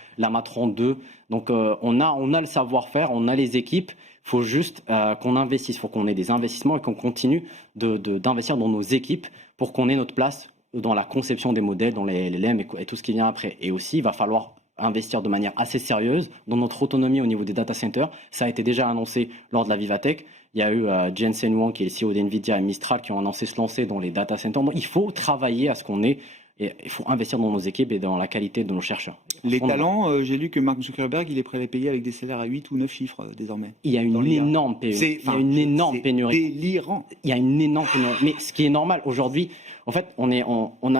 32. Donc, on a le savoir-faire, on a les équipes. Il faut juste qu'on investisse, il faut qu'on ait des investissements et qu'on continue d'investir dans nos équipes pour qu'on ait notre place dans la conception des modèles, dans les LLM et tout ce qui vient après. Et aussi, il va falloir investir de manière assez sérieuse dans notre autonomie au niveau des data centers. Ça a été déjà annoncé lors de la Vivatech. Il y a eu Jensen Huang, qui est le CEO d'NVIDIA, et Mistral, qui ont annoncé se lancer dans les data centers. Donc, il faut travailler à ce qu'on ait. Et il faut investir dans nos équipes et dans la qualité de nos chercheurs. Les talents, j'ai lu que Mark Zuckerberg, il est prêt à les payer avec des salaires à 8 ou 9 chiffres désormais. Il y a une énorme pénurie. Il y a une énorme pénurie. C'est délirant. Il y a une énorme pénurie. Mais ce qui est normal aujourd'hui, en fait,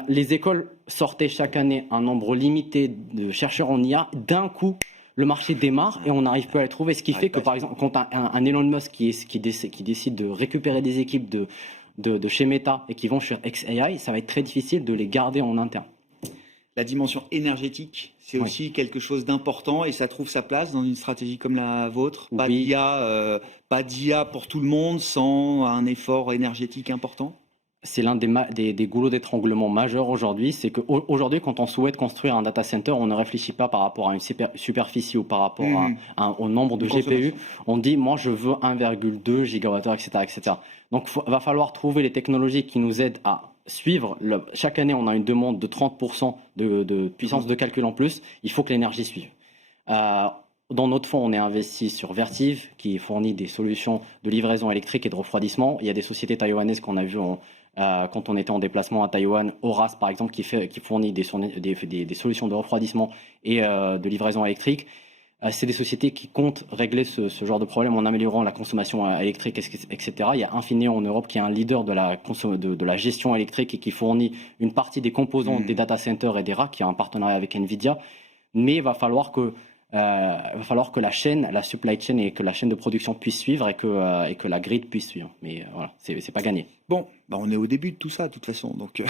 les écoles sortaient chaque année un nombre limité de chercheurs en IA. D'un coup, le marché démarre et on n'arrive plus à les trouver. Ce qui fait que, par exemple, quand un Elon Musk qui décide de récupérer des équipes de chez Meta et qui vont sur xAI, ça va être très difficile de les garder en interne. La dimension énergétique, c'est aussi quelque chose d'important et ça trouve sa place dans une stratégie comme la vôtre. Pas d'IA pour tout le monde sans un effort énergétique important. C'est l'un des goulots d'étranglement majeurs aujourd'hui. C'est qu'aujourd'hui, quand on souhaite construire un data center, on ne réfléchit pas par rapport à une superficie ou par rapport au nombre de GPU. On dit, moi, je veux 1,2 gigawattheure, etc., etc. Donc, il va falloir trouver les technologies qui nous aident à suivre. Chaque année, on a une demande de 30% de puissance de calcul en plus. Il faut que l'énergie suive. Dans notre fonds, on est investi sur Vertiv, qui fournit des solutions de livraison électrique et de refroidissement. Il y a des sociétés taïwanaises qu'on a vues quand on était en déplacement à Taïwan, Horace par exemple, qui fournit des solutions de refroidissement et de livraison électrique. C'est des sociétés qui comptent régler ce genre de problème en améliorant la consommation électrique, etc. Il y a Infineon en Europe qui est un leader de la gestion électrique et qui fournit une partie des composants des data centers et des racks, qui a un partenariat avec NVIDIA. Mais il va falloir que la chaîne, la supply chain et que la chaîne de production puisse suivre et que la grid puisse suivre. Mais voilà, c'est pas gagné. Bon, on est au début de tout ça de toute façon, donc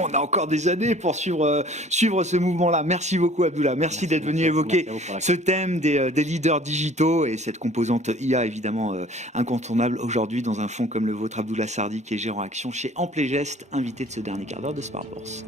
on a encore des années pour suivre ce mouvement-là. Merci beaucoup Abdullah, merci d'être venu évoquer ce thème des leaders digitaux et cette composante IA évidemment incontournable aujourd'hui dans un fonds comme le vôtre. Abdullah Sardi qui est gérant action chez Amplegest, invité de ce dernier quart d'heure de Smart Bourse.